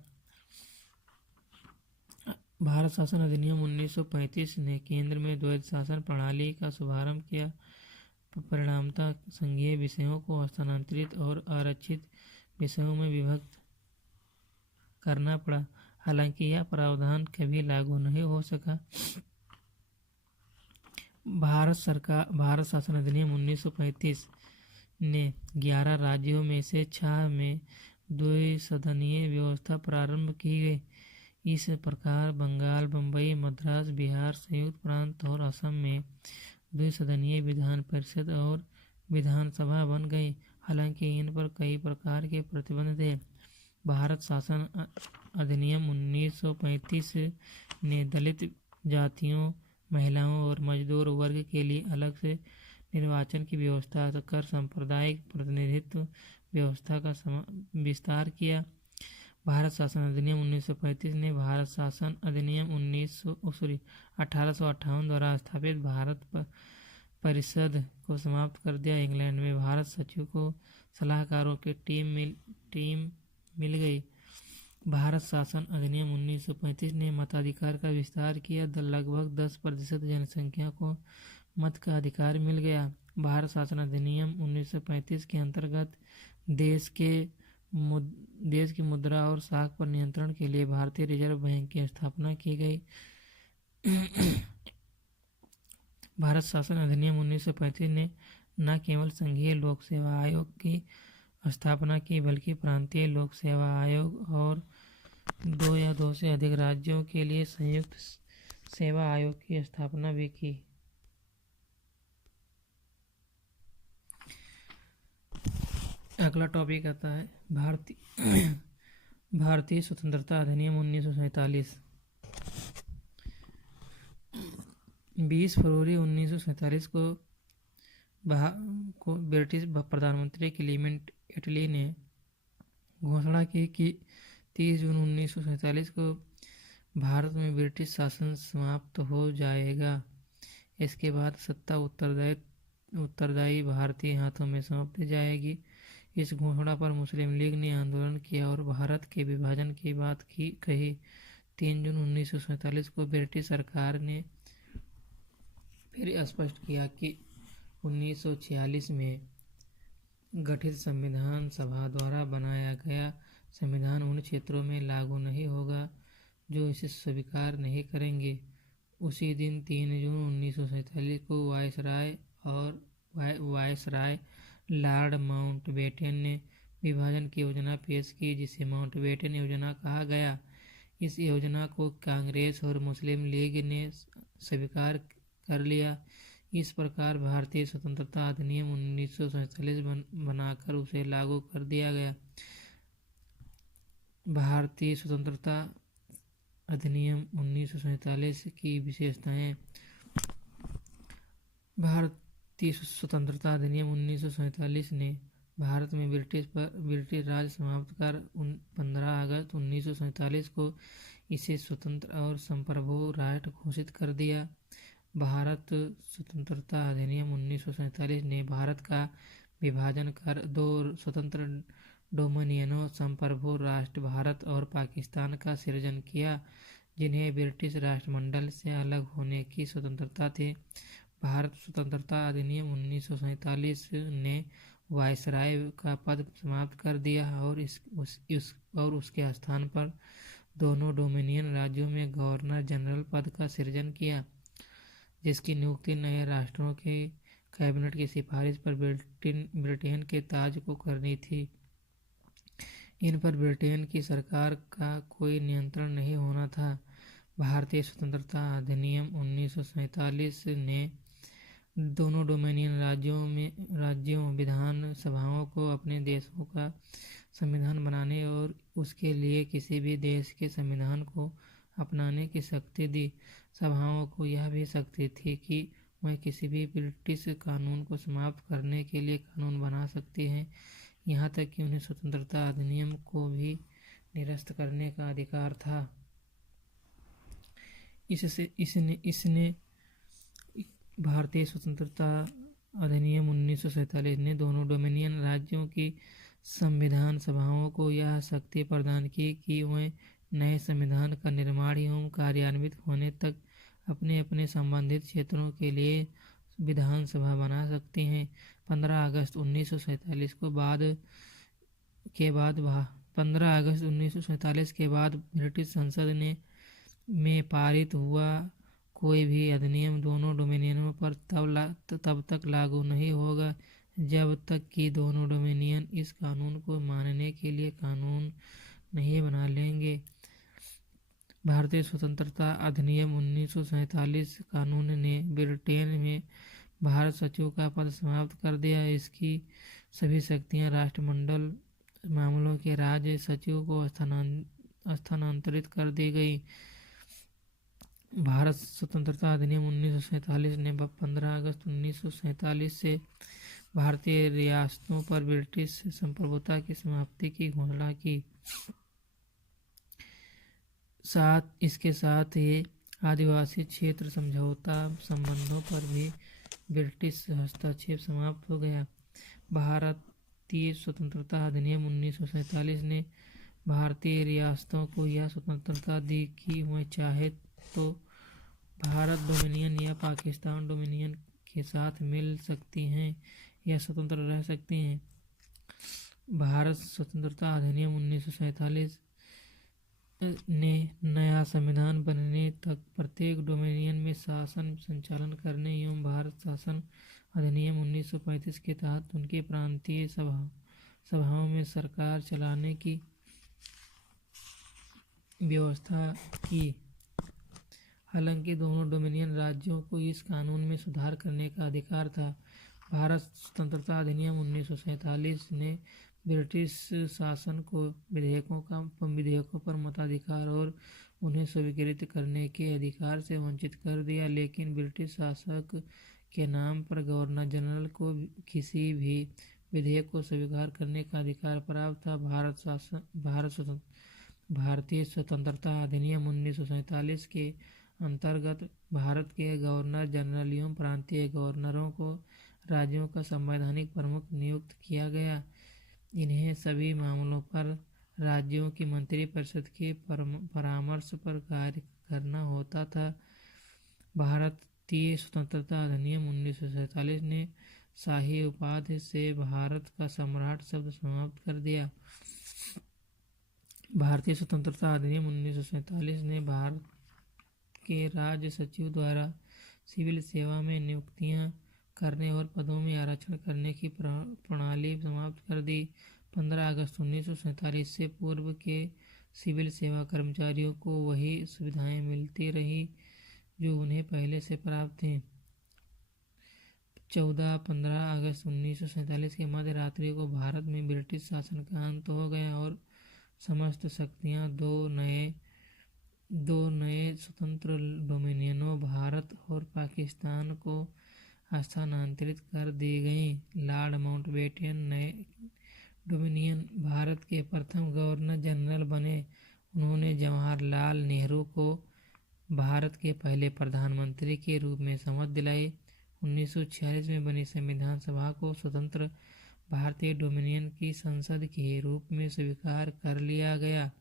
भारत शासन अधिनियम 1935 ने केंद्र में द्वैध शासन प्रणाली का शुभारंभ किया। परिणामतः संघीय विषयों को स्थानांतरित और आरक्षित विषयों में विभक्त करना पड़ा। हालांकि यह प्रावधान कभी लागू नहीं हो सका। भारत शासन अधिनियम 1935 ने 11 राज्यों में से 6 में द्विसदनीय व्यवस्था प्रारंभ की गई। इस प्रकार बंगाल, बम्बई, मद्रास, बिहार, संयुक्त प्रांत और असम में द्विसदनीय विधान परिषद और विधानसभा बन गई। हालांकि इन पर कई प्रकार के प्रतिबंध थे। भारत शासन अधिनियम 1935 ने दलित जातियों, महिलाओं और मजदूर वर्ग के लिए अलग से निर्वाचन की व्यवस्था कर सांप्रदायिक प्रतिनिधित्व व्यवस्था का विस्तार किया। भारत शासन अधिनियम 1935 ने भारत शासन अधिनियम 1858 द्वारा स्थापित भारत परिषद को समाप्त कर दिया। इंग्लैंड में भारत सचिव को सलाहकारों की टीम मिल गई। भारत शासन अधिनियम 1935 ने मताधिकार का विस्तार किया। लगभग 10% जनसंख्या को मत का अधिकार मिल गया। भारत शासन अधिनियम 1935 के अंतर्गत देश की मुद्रा और साख पर नियंत्रण के लिए भारतीय रिजर्व बैंक की स्थापना की गई। भारत शासन अधिनियम 1935 ने न केवल संघीय लोक सेवा आयोग की स्थापना की बल्कि प्रांतीय लोक सेवा आयोग और 2 या 2 से अधिक राज्यों के लिए संयुक्त सेवा आयोग की स्थापना भी की। अगला टॉपिक आता है भारतीय स्वतंत्रता अधिनियम 1947। 20 फरवरी 1947 को ब्रिटिश प्रधानमंत्री क्लीमेंट एटली ने घोषणा की कि 30 जून 1947 को भारत में ब्रिटिश शासन समाप्त हो जाएगा। इसके बाद सत्ता उत्तरदायी भारतीय हाथों में सौंप दी जाएगी। इस घोषणा पर मुस्लिम लीग ने आंदोलन किया और भारत के विभाजन की बात कही। 3 जून 1947 को ब्रिटिश सरकार ने फिर स्पष्ट किया कि 1946 में गठित संविधान सभा द्वारा बनाया गया संविधान उन क्षेत्रों में लागू नहीं होगा जो इसे स्वीकार नहीं करेंगे। उसी दिन 3 जून 1947 को वायसराय लॉर्ड माउंटबेटन ने विभाजन की योजना पेश की, जिसे माउंटबेटन योजना कहा गया। इस योजना को कांग्रेस और मुस्लिम लीग ने स्वीकार कर लिया। इस प्रकार भारतीय स्वतंत्रता अधिनियम 1947 बनाकर उसे लागू कर दिया गया। भारतीय स्वतंत्रता अधिनियम 1947 की विशेषताएं। भारतीय स्वतंत्रता अधिनियम 1947 ने भारत में ब्रिटिश राज समाप्त कर 15 अगस्त 1947 को इसे स्वतंत्र और संप्रभु राष्ट्र घोषित कर दिया। भारत स्वतंत्रता अधिनियम 1947 ने भारत का विभाजन कर 2 स्वतंत्र डोमिनियनों संप्रभु राष्ट्र भारत और पाकिस्तान का सृजन किया, जिन्हें ब्रिटिश राष्ट्रमंडल से अलग होने की स्वतंत्रता थी। भारत स्वतंत्रता अधिनियम 1947 ने वायसराय का पद समाप्त कर दिया और उसके स्थान पर दोनों डोमिनियन राज्यों में गवर्नर जनरल पद का सृजन किया, जिसकी नियुक्ति नए राष्ट्रों के कैबिनेट की सिफारिश पर ब्रिटेन के ताज को करनी थी। इन पर ब्रिटेन की सरकार का कोई नियंत्रण नहीं होना था। भारतीय स्वतंत्रता अधिनियम 1947 ने दोनों डोमिनियन राज्यों विधान सभाओं को अपने देशों का संविधान बनाने और उसके लिए किसी भी देश के संविधान को अपनाने की शक्ति दी। सभाओं को यह भी शक्ति थी कि वह किसी भी ब्रिटिश कानून को समाप्त करने के लिए कानून बना सकती हैं, यहाँ तक कि उन्हें स्वतंत्रता अधिनियम को भी निरस्त करने का अधिकार था। इसने भारतीय स्वतंत्रता अधिनियम 1947 ने दोनों डोमिनियन राज्यों की संविधान सभाओं को यह शक्ति प्रदान की कि वह नए संविधान का निर्माण एवं कार्यान्वित होने तक अपने अपने संबंधित क्षेत्रों के लिए विधानसभा बना सकते हैं। 15 अगस्त 1947 के बाद ब्रिटिश संसद में पारित हुआ कोई भी अधिनियम दोनों डोमिनियनों पर तब तक लागू नहीं होगा जब तक कि दोनों डोमिनियन इस कानून को मानने के लिए कानून नहीं बना लेंगे। भारतीय स्वतंत्रता अधिनियम 1947 कानून ने ब्रिटेन में भारत सचिव का पद समाप्त कर दिया। इसकी सभी शक्तियां राष्ट्रमंडल मामलों के राज्य सचिव को स्थानांतरित कर दी गई। भारत स्वतंत्रता अधिनियम 1947 ने 15 अगस्त 1947 से भारतीय रियासतों पर ब्रिटिश संप्रभुता की समाप्ति की घोषणा की। इसके साथ ही आदिवासी क्षेत्र समझौता संबंधों पर भी ब्रिटिश हस्तक्षेप समाप्त हो गया। भारतीय स्वतंत्रता अधिनियम 1947 ने भारतीय रियासतों को यह स्वतंत्रता दी कि वह चाहे तो भारत डोमिनियन या पाकिस्तान डोमिनियन के साथ मिल सकती हैं या स्वतंत्र रह सकती हैं। भारत स्वतंत्रता अधिनियम 1947 ने नया संविधान बनने तक प्रत्येक डोमिनियन में शासन संचालन करने एवं भारत शासन अधिनियम 1935 के तहत उनकी प्रांतीय सभाओं में सरकार चलाने की व्यवस्था की। हालांकि दोनों डोमिनियन राज्यों को इस कानून में सुधार करने का अधिकार था। भारत स्वतंत्रता अधिनियम 1947 ने ब्रिटिश शासन को विधेयकों पर मताधिकार और उन्हें स्वीकृत करने के अधिकार से वंचित कर दिया, लेकिन ब्रिटिश शासक के नाम पर गवर्नर जनरल को किसी भी विधेयक को स्वीकार करने का अधिकार प्राप्त था। भारतीय स्वतंत्रता अधिनियम 1947 के अंतर्गत भारत के गवर्नर जनरल एवं प्रांतीय गवर्नरों को राज्यों का संवैधानिक प्रमुख नियुक्त किया गया। इन्हें सभी मामलों पर राज्यों की मंत्रिपरिषद के परामर्श पर कार्य करना होता था। भारतीय स्वतंत्रता अधिनियम 1947 ने शाही उपाधि से भारत का सम्राट शब्द समाप्त कर दिया। भारतीय स्वतंत्रता अधिनियम 1947 ने भारत के राज्य सचिव द्वारा सिविल सेवा में नियुक्तियां करने और पदों में आरक्षण करने की प्रणाली समाप्त कर दी। 15 अगस्त 1947 से पूर्व के सिविल सेवा कर्मचारियों को वही सुविधाएं मिलती रही जो उन्हें पहले से प्राप्त थी। 14-15 अगस्त 1947 के मध्य रात्रि को भारत में ब्रिटिश शासन का अंत हो गया और समस्त शक्तियां दो नए स्वतंत्र डोमिनियनों भारत और पाकिस्तान को स्थानांतरित कर दी गई। लॉर्ड माउंटबेटन नए डोमिनियन भारत के प्रथम गवर्नर जनरल बने। उन्होंने जवाहरलाल नेहरू को भारत के पहले प्रधानमंत्री के रूप में शपथ दिलाई। 1946 में बनी संविधान सभा को स्वतंत्र भारतीय डोमिनियन की संसद के रूप में स्वीकार कर लिया गया।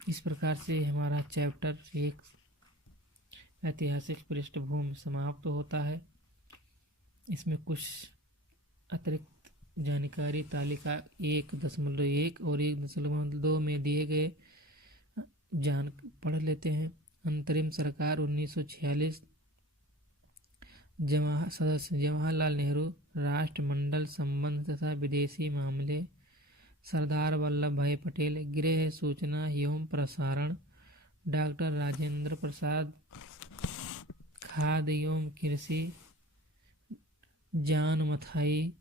इस प्रकार से हमारा चैप्टर 1 ऐतिहासिक पृष्ठभूमि समाप्त होता है। इसमें कुछ अतिरिक्त जानकारी तालिका 1.1 और 1.2 में दिए गए पढ़ लेते हैं। अंतरिम सरकार 1946 सदस्य जवाहरलाल नेहरू, राष्ट्रमंडल संबंध तथा विदेशी मामले सरदार वल्लभ भाई पटेल, गृह सूचना एवं प्रसारण डॉक्टर राजेंद्र प्रसाद, खाद्य एवं कृषि जॉन मथाई,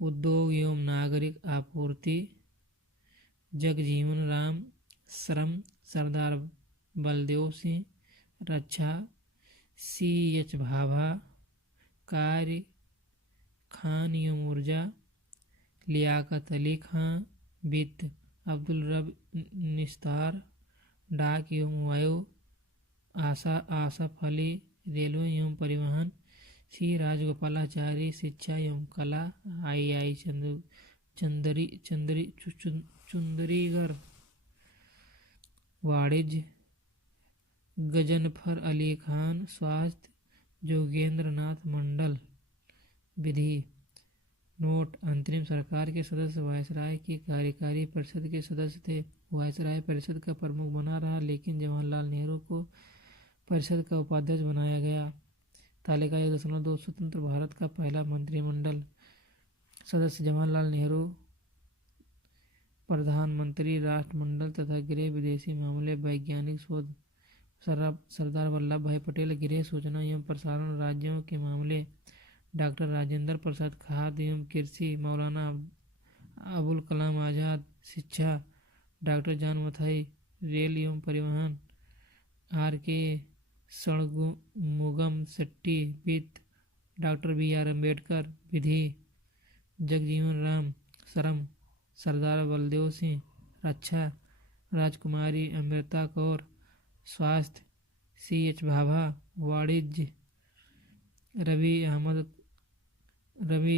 उद्योग एवं नागरिक आपूर्ति जगजीवन राम, श्रम सरदार बलदेव सिंह, रक्षा C.H. भाभा, कार्य खान एवं ऊर्जा लियाकत अली खां, वित्त अब्दुल रब निस्तार, डाक एवं वायु आसफ अली, रेलवे एवं परिवहन C. राजगोपालाचारी, शिक्षा एवं कला I.I. चुंदरीगढ़, वाणिज्य गजनफर अली खान, स्वास्थ्य जोगेंद्र नाथ मंडल, विधि नोट अंतरिम सरकार के सदस्य वायसराय की कार्यकारी परिषद के सदस्य थे। वायसराय परिषद का प्रमुख बना रहा, लेकिन जवाहरलाल नेहरू को परिषद का उपाध्यक्ष बनाया गया। तालिका 1.2 स्वतंत्र भारत का पहला मंत्रिमंडल सदस्य जवाहरलाल नेहरू, प्रधानमंत्री, राष्ट्रमंडल तथा गृह विदेशी मामले, वैज्ञानिक शोध सरदार वल्लभ भाई पटेल, गृह सूचना एवं प्रसारण राज्यों के मामले डॉक्टर राजेंद्र प्रसाद, खाद्य एवं कृषि मौलाना अबुल कलाम आज़ाद, शिक्षा डॉक्टर जॉन मथाई, रेल एवं परिवहन R.K. षणमुगम शेट्टी, वित्त डॉक्टर B.R. अम्बेडकर, विधि जगजीवन राम, श्रम सरदार बलदेव सिंह, रक्षा राजकुमारी अमृता कौर, स्वास्थ्य C.H. भाभा, वाणिज्य रवि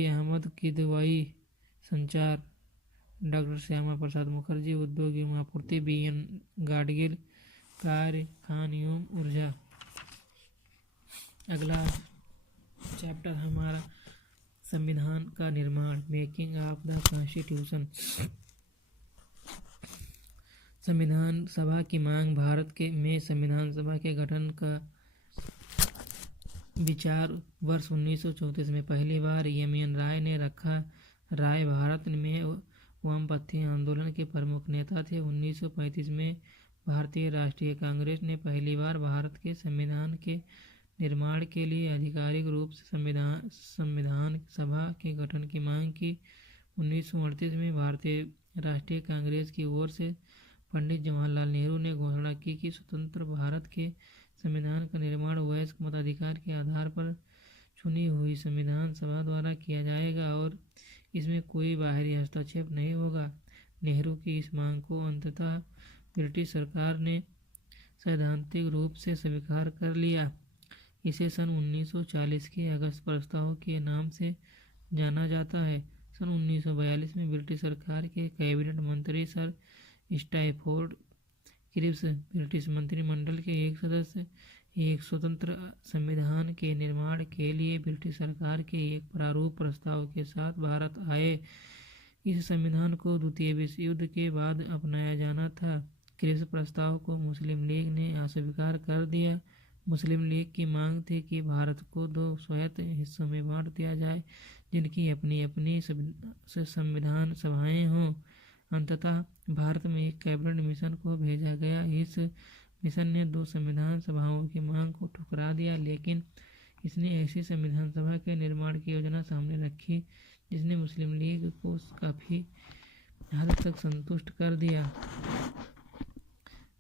अहमद किदवई, संचार डॉक्टर श्यामा प्रसाद मुखर्जी, उद्योग एवं आपूर्ति B.N. गाडगिल, कार्य खान एवं ऊर्जा। अगला चैप्टर हमारा संविधान का निर्माण, मेकिंग ऑफ द कॉन्स्टिट्यूशन। संविधान सभा की मांग। भारत में संविधान सभा के गठन का विचार वर्ष 1934 में पहली बार एम.एन. राय ने रखा। राय भारत में वामपंथी आंदोलन के प्रमुख नेता थे। 1935 में भारतीय राष्ट्रीय कांग्रेस ने पहली बार भारत के संविधान के निर्माण के लिए आधिकारिक रूप से संविधान सभा के गठन की मांग की। 1938 में भारतीय राष्ट्रीय कांग्रेस की ओर से पंडित जवाहरलाल नेहरू ने घोषणा की कि स्वतंत्र भारत के संविधान का निर्माण वयस्क मताधिकार के आधार पर चुनी हुई संविधान सभा द्वारा किया जाएगा और इसमें कोई बाहरी हस्तक्षेप नहीं होगा। नेहरू की इस मांग को अंततः ब्रिटिश सरकार ने सैद्धांतिक रूप से स्वीकार कर लिया। इसे सन 1940 के अगस्त प्रस्ताव के नाम से जाना जाता है। सन 1942 में ब्रिटिश सरकार के कैबिनेट मंत्री सर स्टैफोर्ड क्रिप्स ब्रिटिश मंत्रिमंडल के एक सदस्य एक स्वतंत्र संविधान के निर्माण के लिए ब्रिटिश सरकार के एक प्रारूप प्रस्ताव के साथ भारत आए। इस संविधान को द्वितीय विश्व युद्ध के बाद अपनाया जाना था। क्रिप्स प्रस्ताव को मुस्लिम लीग ने अस्वीकार कर दिया। मुस्लिम लीग की मांग थी कि भारत को 2 स्वायत्त हिस्सों में बांट दिया जाए, जिनकी अपनी अपनी संविधान सभाएं हों। अंततः भारत में एक कैबिनेट मिशन को भेजा गया। इस मिशन ने 2 संविधान सभाओं की मांग को ठुकरा दिया, लेकिन इसने ऐसी संविधान सभा के निर्माण की योजना सामने रखी जिसने मुस्लिम लीग को काफ़ी हद तक संतुष्ट कर दिया।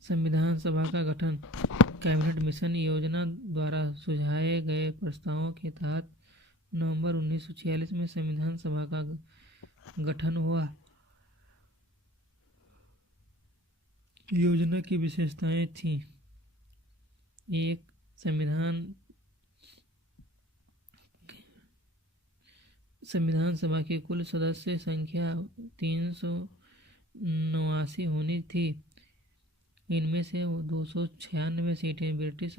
संविधान सभा का गठन। कैबिनेट मिशन योजना द्वारा सुझाए गए प्रस्तावों के तहत नवंबर 1946 में संविधान सभा का गठन हुआ। योजना की विशेषताएं थीं: 1. संविधान सभा की कुल सदस्य संख्या 389 होनी थी। इनमें से 296 सीटें ब्रिटिश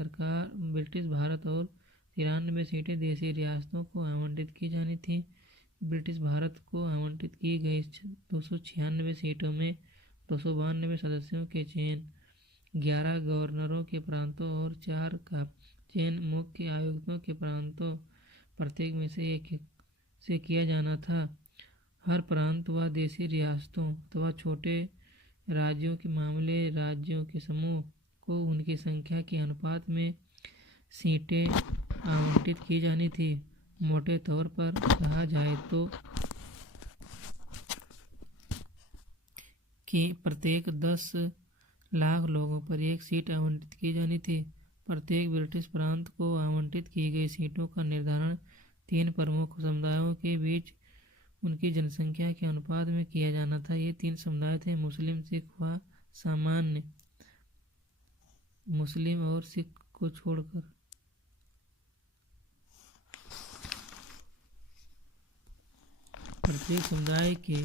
भारत और 93 सीटें देशी रियासतों को आवंटित की जानी थी। ब्रिटिश भारत को आवंटित की गई 296 सीटों में 292 सदस्यों के चयन 11 गवर्नरों के प्रांतों और 4 का चयन मुख्य आयुक्तों के प्रांतों प्रत्येक में से एक से किया जाना था। हर प्रांत व देशी रियासतों अथवा छोटे राज्यों के मामले राज्यों के समूह को उनकी संख्या के अनुपात में सीटें आवंटित की जानी थी। मोटे तौर पर कहा जाए तो कि प्रत्येक 10 लाख लोगों पर एक सीट आवंटित की जानी थी। प्रत्येक ब्रिटिश प्रांत को आवंटित की गई सीटों का निर्धारण 3 प्रमुख समुदायों के बीच उनकी जनसंख्या के अनुपात में किया जाना था। ये 3 समुदाय थे: मुस्लिम, सिख व सामान्य। मुस्लिम और सिख को छोड़कर प्रत्येक समुदाय के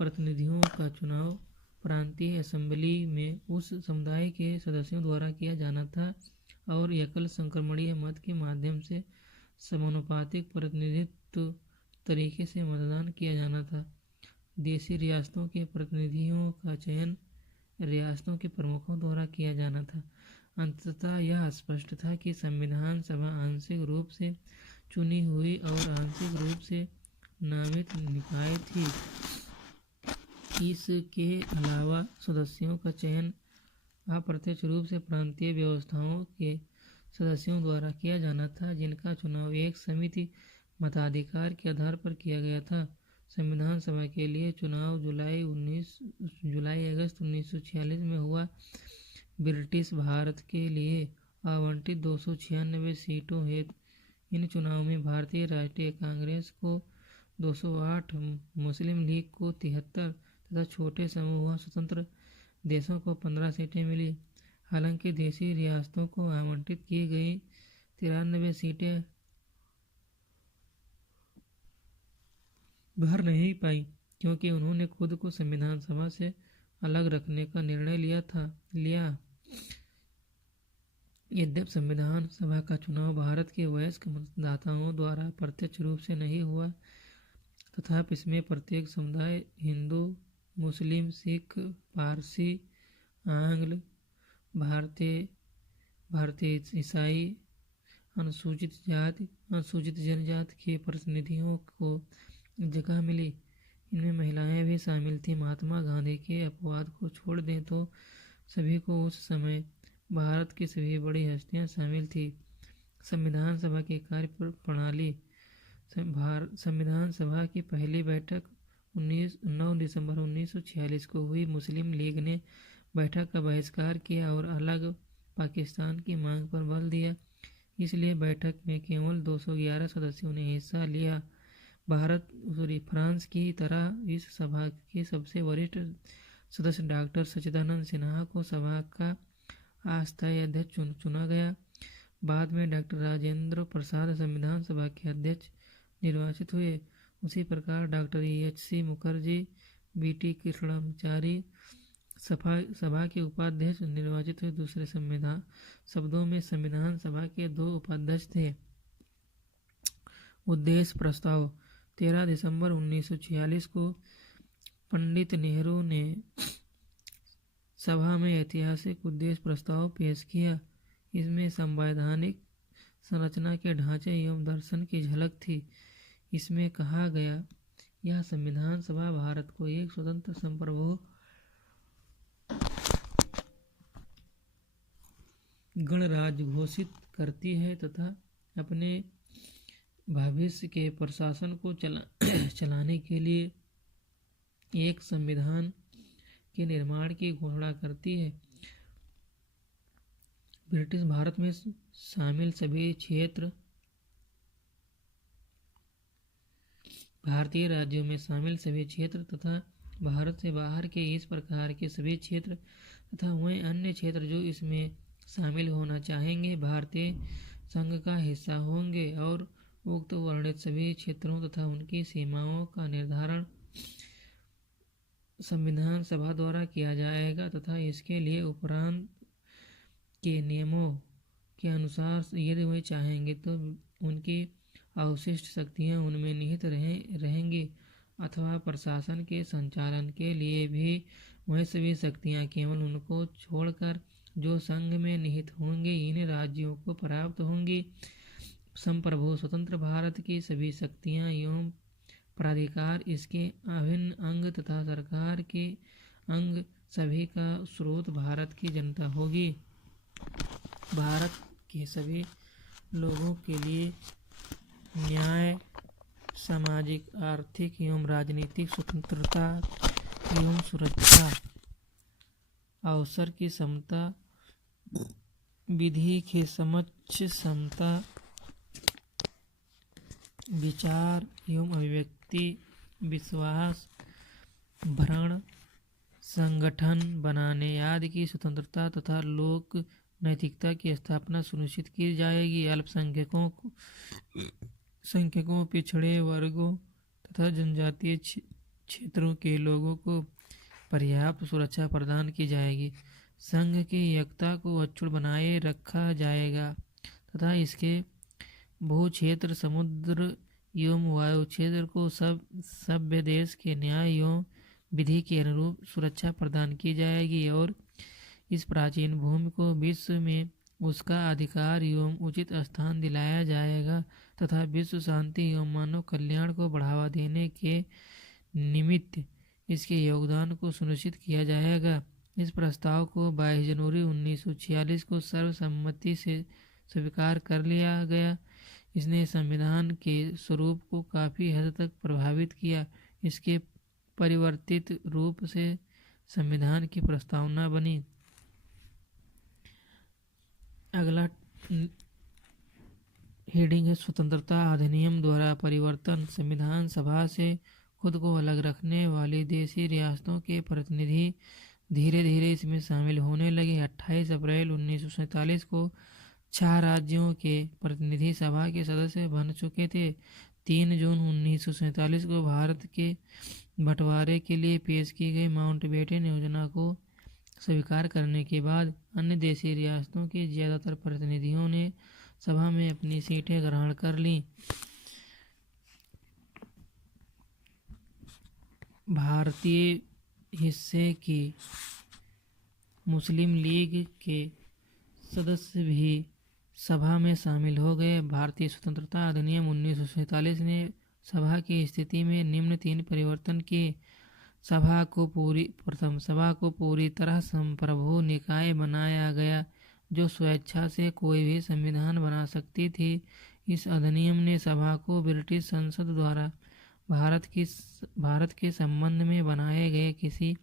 प्रतिनिधियों का चुनाव प्रांतीय असेंबली में उस समुदाय के सदस्यों द्वारा किया जाना था और एकल संक्रमणीय मत के माध्यम से समानुपातिक प्रतिनिधित्व तरीके से मतदान किया जाना था। देशी रियासतों के प्रतिनिधियों का चयन रियासतों के प्रमुखों द्वारा किया जाना था। अंततः यह स्पष्ट था कि संविधान सभा आंशिक रूप से चुनी हुई और आंशिक रूप से नामित निकाय थी। इसके अलावा सदस्यों का चयन अप्रत्यक्ष रूप से प्रांतीय व्यवस्थाओं के सदस्यों द्वारा किया जाना था, जिनका चुनाव एक समिति मताधिकार के आधार पर किया गया था। संविधान सभा के लिए चुनाव जुलाई-अगस्त 1946 में हुआ। ब्रिटिश भारत के लिए आवंटित 296 सीटों हेतु इन चुनावों में भारतीय राष्ट्रीय कांग्रेस को 208, मुस्लिम लीग को 73 तथा छोटे समूह व स्वतंत्र देशों को 15 सीटें मिली। हालांकि देशी रियासतों को आवंटित की गई 93 सीटें भर नहीं पाई क्योंकि उन्होंने खुद को संविधान सभा से अलग रखने का निर्णय लिया। यद्यपि संविधान सभा का चुनाव भारत के वयस्क मतदाताओं द्वारा प्रत्यक्ष रूप से नहीं हुआ, तथापि इसमें प्रत्येक समुदाय हिंदू, मुस्लिम, सिख, पारसी, आंग्ल, भारतीय ईसाई, अनुसूचित जनजाति के प्रतिनिधियों को जगह मिली। इनमें महिलाएं भी शामिल थीं। महात्मा गांधी के अपवाद को छोड़ दें तो सभी को उस समय भारत की सभी बड़ी हस्तियां शामिल थीं। संविधान सभा की कार्य प्रणाली। संविधान सभा की पहली बैठक 9 दिसंबर 1946 को हुई। मुस्लिम लीग ने बैठक का बहिष्कार किया और अलग पाकिस्तान की मांग पर बल दिया। इसलिए बैठक में केवल 211 सदस्यों ने हिस्सा लिया। फ्रांस की तरह इस सभा के सबसे वरिष्ठ सदस्य डॉक्टर सच्चिदानंद सिन्हा को सभा का अस्थायी अध्यक्ष चुना गया। बाद में डॉक्टर राजेंद्र प्रसाद संविधान सभा के अध्यक्ष निर्वाचित हुए। उसी प्रकार doctor EHC Mukherjee, BT Krishnamachari सभा के उपाध्यक्ष निर्वाचित हुए। दूसरे शब्दों में संविधान सभा के 2 उपाध्यक्ष थे। उद्देश्य प्रस्ताव। 13 दिसंबर 1946 को पंडित नेहरू ने सभा में ऐतिहासिक उद्देश्य प्रस्ताव पेश किया। इसमें संवैधानिक संरचना के ढांचे एवं दर्शन की झलक थी। इसमें कहा गया, यह संविधान सभा भारत को एक स्वतंत्र संप्रभु गणराज्य घोषित करती है तथा अपने भविष्य के प्रशासन को चलाने के लिए एक संविधान के निर्माण की घोषणा करती है। ब्रिटिश भारत में शामिल सभी क्षेत्र भारतीय राज्यों में शामिल सभी क्षेत्र तथा भारत से बाहर के इस प्रकार के सभी क्षेत्र तथा वह अन्य क्षेत्र जो इसमें शामिल होना चाहेंगे भारतीय संघ का हिस्सा होंगे और उक्त वर्णित सभी क्षेत्रों तथा उनकी सीमाओं का निर्धारण संविधान सभा द्वारा किया जाएगा तथा इसके लिए उपरांत के नियमों के अनुसार यदि वे चाहेंगे तो उनकी अवशिष्ट शक्तियां उनमें निहित रहेंगी अथवा प्रशासन के संचालन के लिए भी वह सभी शक्तियां केवल उनको छोड़कर जो संघ में निहित होंगे इन राज्यों को प्राप्त होंगी। संप्रभु स्वतंत्र भारत की सभी शक्तियां एवं प्राधिकार इसके अभिन्न अंग तथा सरकार के अंग सभी का स्रोत भारत की जनता होगी। भारत के सभी लोगों के लिए न्याय, सामाजिक, आर्थिक एवं राजनीतिक स्वतंत्रता एवं सुरक्षा, अवसर की समता, विधि के समक्ष समता, विचार एवं अभिव्यक्ति, विश्वास, भरण, संगठन बनाने आदि की स्वतंत्रता तथा लोक नैतिकता की स्थापना सुनिश्चित की जाएगी। अल्पसंख्यकों, पिछड़े वर्गों तथा जनजातीय क्षेत्रों के लोगों को पर्याप्त सुरक्षा प्रदान की जाएगी। संघ की एकता को अक्षुण्ण बनाए रखा जाएगा तथा इसके भू क्षेत्र, समुद्र एवं वायु क्षेत्र को सभ्य देश के न्याय एवं विधि के अनुरूप सुरक्षा प्रदान की जाएगी और इस प्राचीन भूमि को विश्व में उसका अधिकार एवं उचित स्थान दिलाया जाएगा तथा विश्व शांति एवं मानव कल्याण को बढ़ावा देने के निमित्त इसके योगदान को सुनिश्चित किया जाएगा। इस प्रस्ताव को 22 जनवरी 1946 को सर्वसम्मति से स्वीकार कर लिया गया। इसने संविधान के स्वरूप को काफ़ी हद तक प्रभावित किया। इसके परिवर्तित रूप से संविधान की प्रस्तावना बनी। अगला हेडिंग है स्वतंत्रता अधिनियम द्वारा परिवर्तन। संविधान सभा से खुद को अलग रखने वाली देशी रियासतों के प्रतिनिधि धीरे धीरे इसमें शामिल होने लगे। 28 अप्रैल 1947 को 6 राज्यों के प्रतिनिधि सभा के सदस्य बन चुके थे। 3 जून 1947 को भारत के बंटवारे के लिए पेश की गई माउंटबेटन योजना को स्वीकार करने के बाद अन्य देशी रियासतों के ज़्यादातर प्रतिनिधियों ने सभा में अपनी सीटें ग्रहण कर लीं। भारतीय हिस्से की मुस्लिम लीग के सदस्य भी सभा में शामिल हो गए। भारतीय स्वतंत्रता अधिनियम 1947 ने सभा की स्थिति में निम्न 3 परिवर्तन किए। प्रथम, सभा को पूरी तरह संप्रभु निकाय बनाया गया जो स्वेच्छा से कोई भी संविधान बना सकती थी। इस अधिनियम ने सभा को ब्रिटिश संसद द्वारा भारत के संबंध में बनाए गए किसी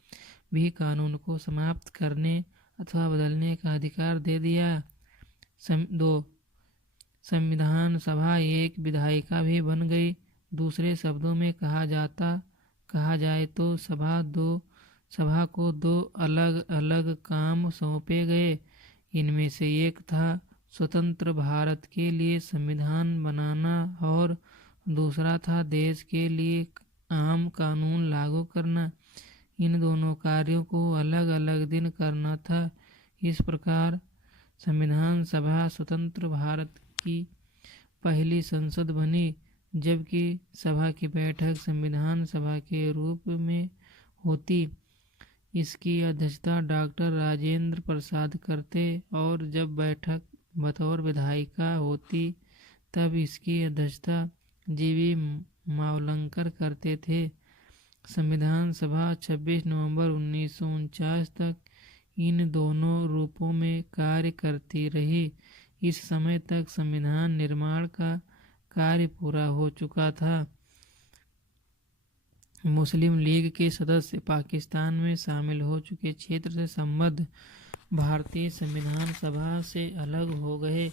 भी कानून को समाप्त करने अथवा बदलने का अधिकार दे दिया। 2. संविधान सभा एक विधायिका भी बन गई। दूसरे शब्दों में कहा जाए तो सभा को 2 अलग अलग काम सौंपे गए। इनमें से एक था स्वतंत्र भारत के लिए संविधान बनाना और दूसरा था देश के लिए आम कानून लागू करना। इन दोनों कार्यों को अलग अलग दिन करना था। इस प्रकार संविधान सभा स्वतंत्र भारत की पहली संसद बनी, जबकि सभा की बैठक संविधान सभा के रूप में होती। इसकी अध्यक्षता डॉक्टर राजेंद्र प्रसाद करते और जब बैठक बतौर विधायिका होती तब इसकी अध्यक्षता जीवी मावलंकर करते थे। संविधान सभा 26 नवंबर 1949 तक इन दोनों रूपों में कार्य करती रही। इस समय तक संविधान निर्माण का कार्य पूरा हो चुका था। मुस्लिम लीग के सदस्य पाकिस्तान में शामिल हो चुके क्षेत्र से संबद्ध भारतीय संविधान सभा से अलग हो गए।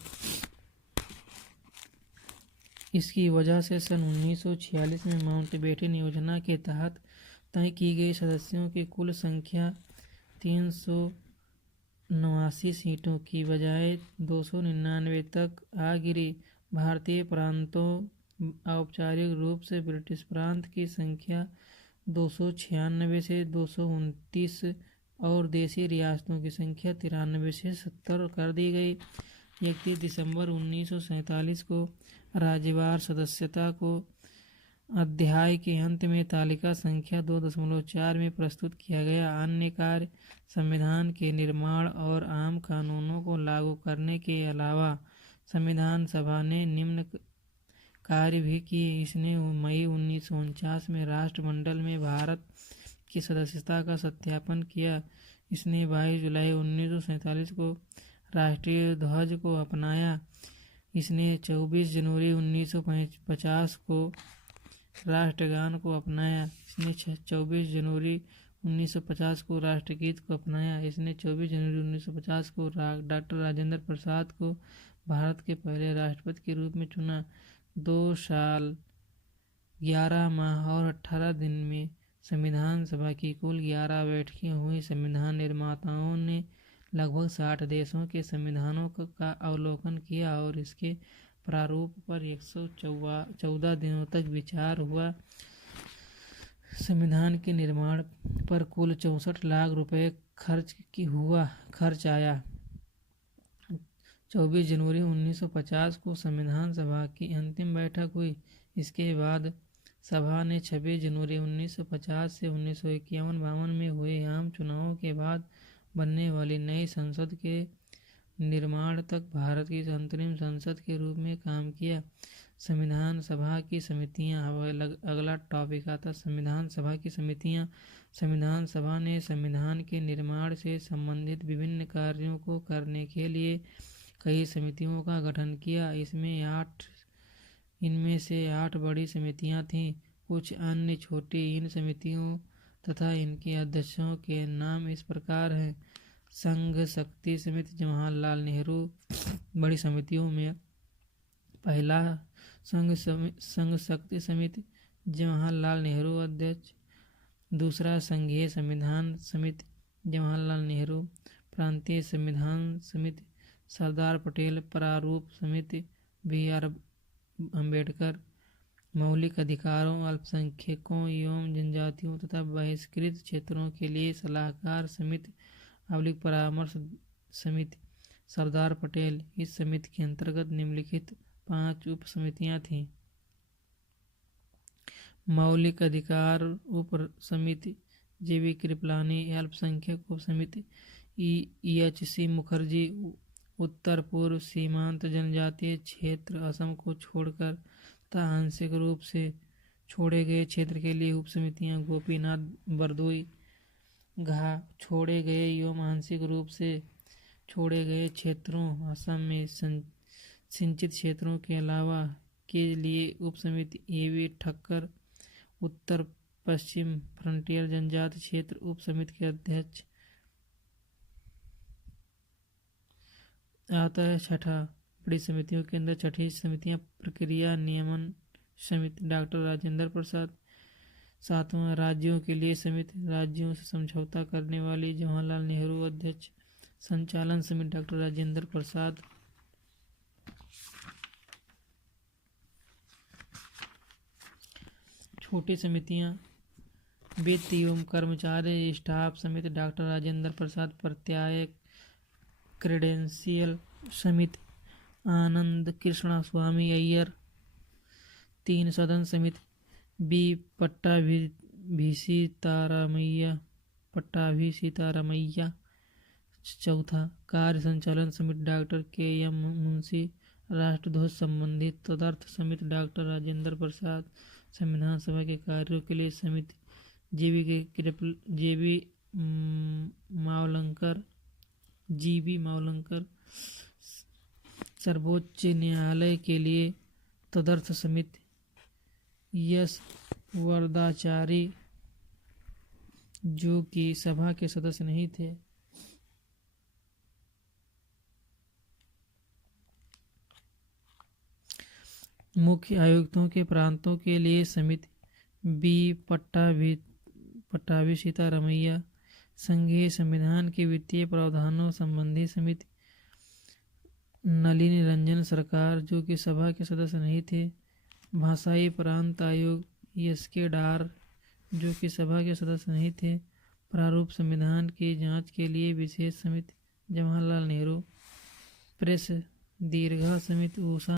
इसकी वजह से सन 1946 में माउंटबेटन योजना के तहत तय की गई सदस्यों की कुल संख्या 389 सीटों की बजाय 299 तक आ गिरी। भारतीय प्रांतों औपचारिक रूप से ब्रिटिश प्रांत की संख्या 296 से 229 और देशी रियासतों की संख्या 93 से 70 कर दी गई। 31 दिसंबर 1947 को राज्यवार सदस्यता को अध्याय के अंत में तालिका संख्या 2.4 में प्रस्तुत किया गया। अन्य कार्य संविधान के निर्माण और आम कानूनों को लागू करने के अलावा संविधान सभा ने निम्न कार्य भी किए। इसने मई 1949 में राष्ट्रमंडल में भारत की सदस्यता का सत्यापन किया। इसने 22 जुलाई 1947 को राष्ट्रीय ध्वज को अपनाया। इसने 24 जनवरी 1950 को राष्ट्रगान को अपनाया। इसने 24 जनवरी 1950 को राष्ट्रगीत को अपनाया। इसने 24 जनवरी 1950 को डॉक्टर राजेंद्र प्रसाद को भारत के पहले राष्ट्रपति के रूप में चुना। 2 साल 11 माह और 18 दिन में संविधान सभा की कुल 11 बैठकें हुई। संविधान निर्माताओं ने लगभग 60 देशों के संविधानों का अवलोकन किया और इसके प्रारूप पर 114 दिनों तक विचार हुआ। संविधान के निर्माण पर कुल 64 लाख रुपए खर्च आया। 24 जनवरी 1950 को संविधान सभा की अंतिम बैठक हुई। इसके बाद सभा ने 26 जनवरी 1950 से 1951-52 में हुए आम चुनावों के बाद बनने वाली नई संसद के निर्माण तक भारत की अंतरिम संसद के रूप में काम किया। संविधान सभा की समितियां। अगला टॉपिक आता संविधान सभा की समितियां। संविधान सभा ने संविधान के निर्माण से संबंधित विभिन्न कार्यों को करने के लिए कई समितियों का गठन किया। इनमें से 8 बड़ी समितियां थीं। कुछ अन्य छोटी। इन समितियों तथा इनके अध्यक्षों के नाम इस प्रकार हैं। संघ शक्ति समिति जवाहरलाल नेहरू। बड़ी समितियों में पहला संघ शक्ति समिति जवाहरलाल नेहरू अध्यक्ष। दूसरा संघीय संविधान समिति जवाहरलाल नेहरू। प्रांतीय संविधान समिति सरदार पटेल। प्रारूप समिति BR अम्बेडकर। मौलिक अधिकारों, अल्पसंख्यकों एवं जनजातियों तथा बहिष्कृत क्षेत्रों के लिए सलाहकार समिति परामर्श समिति सरदार पटेल। इस समिति के अंतर्गत निम्नलिखित 5 उप समितियां थीं। मौलिक अधिकार उप समिति JB कृपलानी। अल्पसंख्यक उप समिति EHC मुखर्जी। उत्तर पूर्व सीमांत जनजातीय क्षेत्र असम को छोड़कर तथा आंशिक रूप से छोड़े गए क्षेत्र के लिए उप समितियां गोपीनाथ बरदोई। छोड़े गए एवं आंशिक रूप से छोड़े गए क्षेत्रों असम में सिंचित क्षेत्रों के अलावा के लिए उप समिति AV ठक्कर। उत्तर पश्चिम फ्रंटियर जनजाति क्षेत्र उप समिति के अध्यक्ष। आता है छठा बड़ी समितियों के अंदर छठी समितियां प्रक्रिया नियमन समिति डॉक्टर राजेंद्र प्रसाद। 7वां राज्यों के लिए समिति। राज्यों से समझौता करने वाली जवाहरलाल नेहरू अध्यक्ष। संचालन समिति डॉक्टर राजेंद्र प्रसाद। छोटी समितियां वित्त एवं कर्मचारी स्टाफ समिति डॉक्टर राजेंद्र प्रसाद। प्रत्यायक क्रेडेंशियल समिति आनंद कृष्णा स्वामी अय्यर। 3 सदन समिति B पट्टाभी सीतारामैया। 4था कार्य संचालन समिति डॉक्टर KM मुंशी। राष्ट्रध्वज संबंधी तदर्थ समिति डॉक्टर राजेंद्र प्रसाद। संविधान सभा के कार्यों के लिए समिति GB मावलंकर। सर्वोच्च न्यायालय के लिए तदर्थ समिति S वरदाचारी, जो कि सभा के सदस्य नहीं थे। मुख्य आयुक्तों के प्रांतों के लिए समिति B पट्टाभी सीतारामैया। संघीय संविधान के वित्तीय प्रावधानों संबंधी समिति नलिनी रंजन सरकार, जो कि सभा के सदस्य नहीं थे। भाषाई प्रांत आयोग एसके डार, जो कि सभा के सदस्य नहीं थे, प्रारूप संविधान की जांच के लिए विशेष समिति, जवाहरलाल नेहरू प्रेस दीर्घा समिति, ऊषा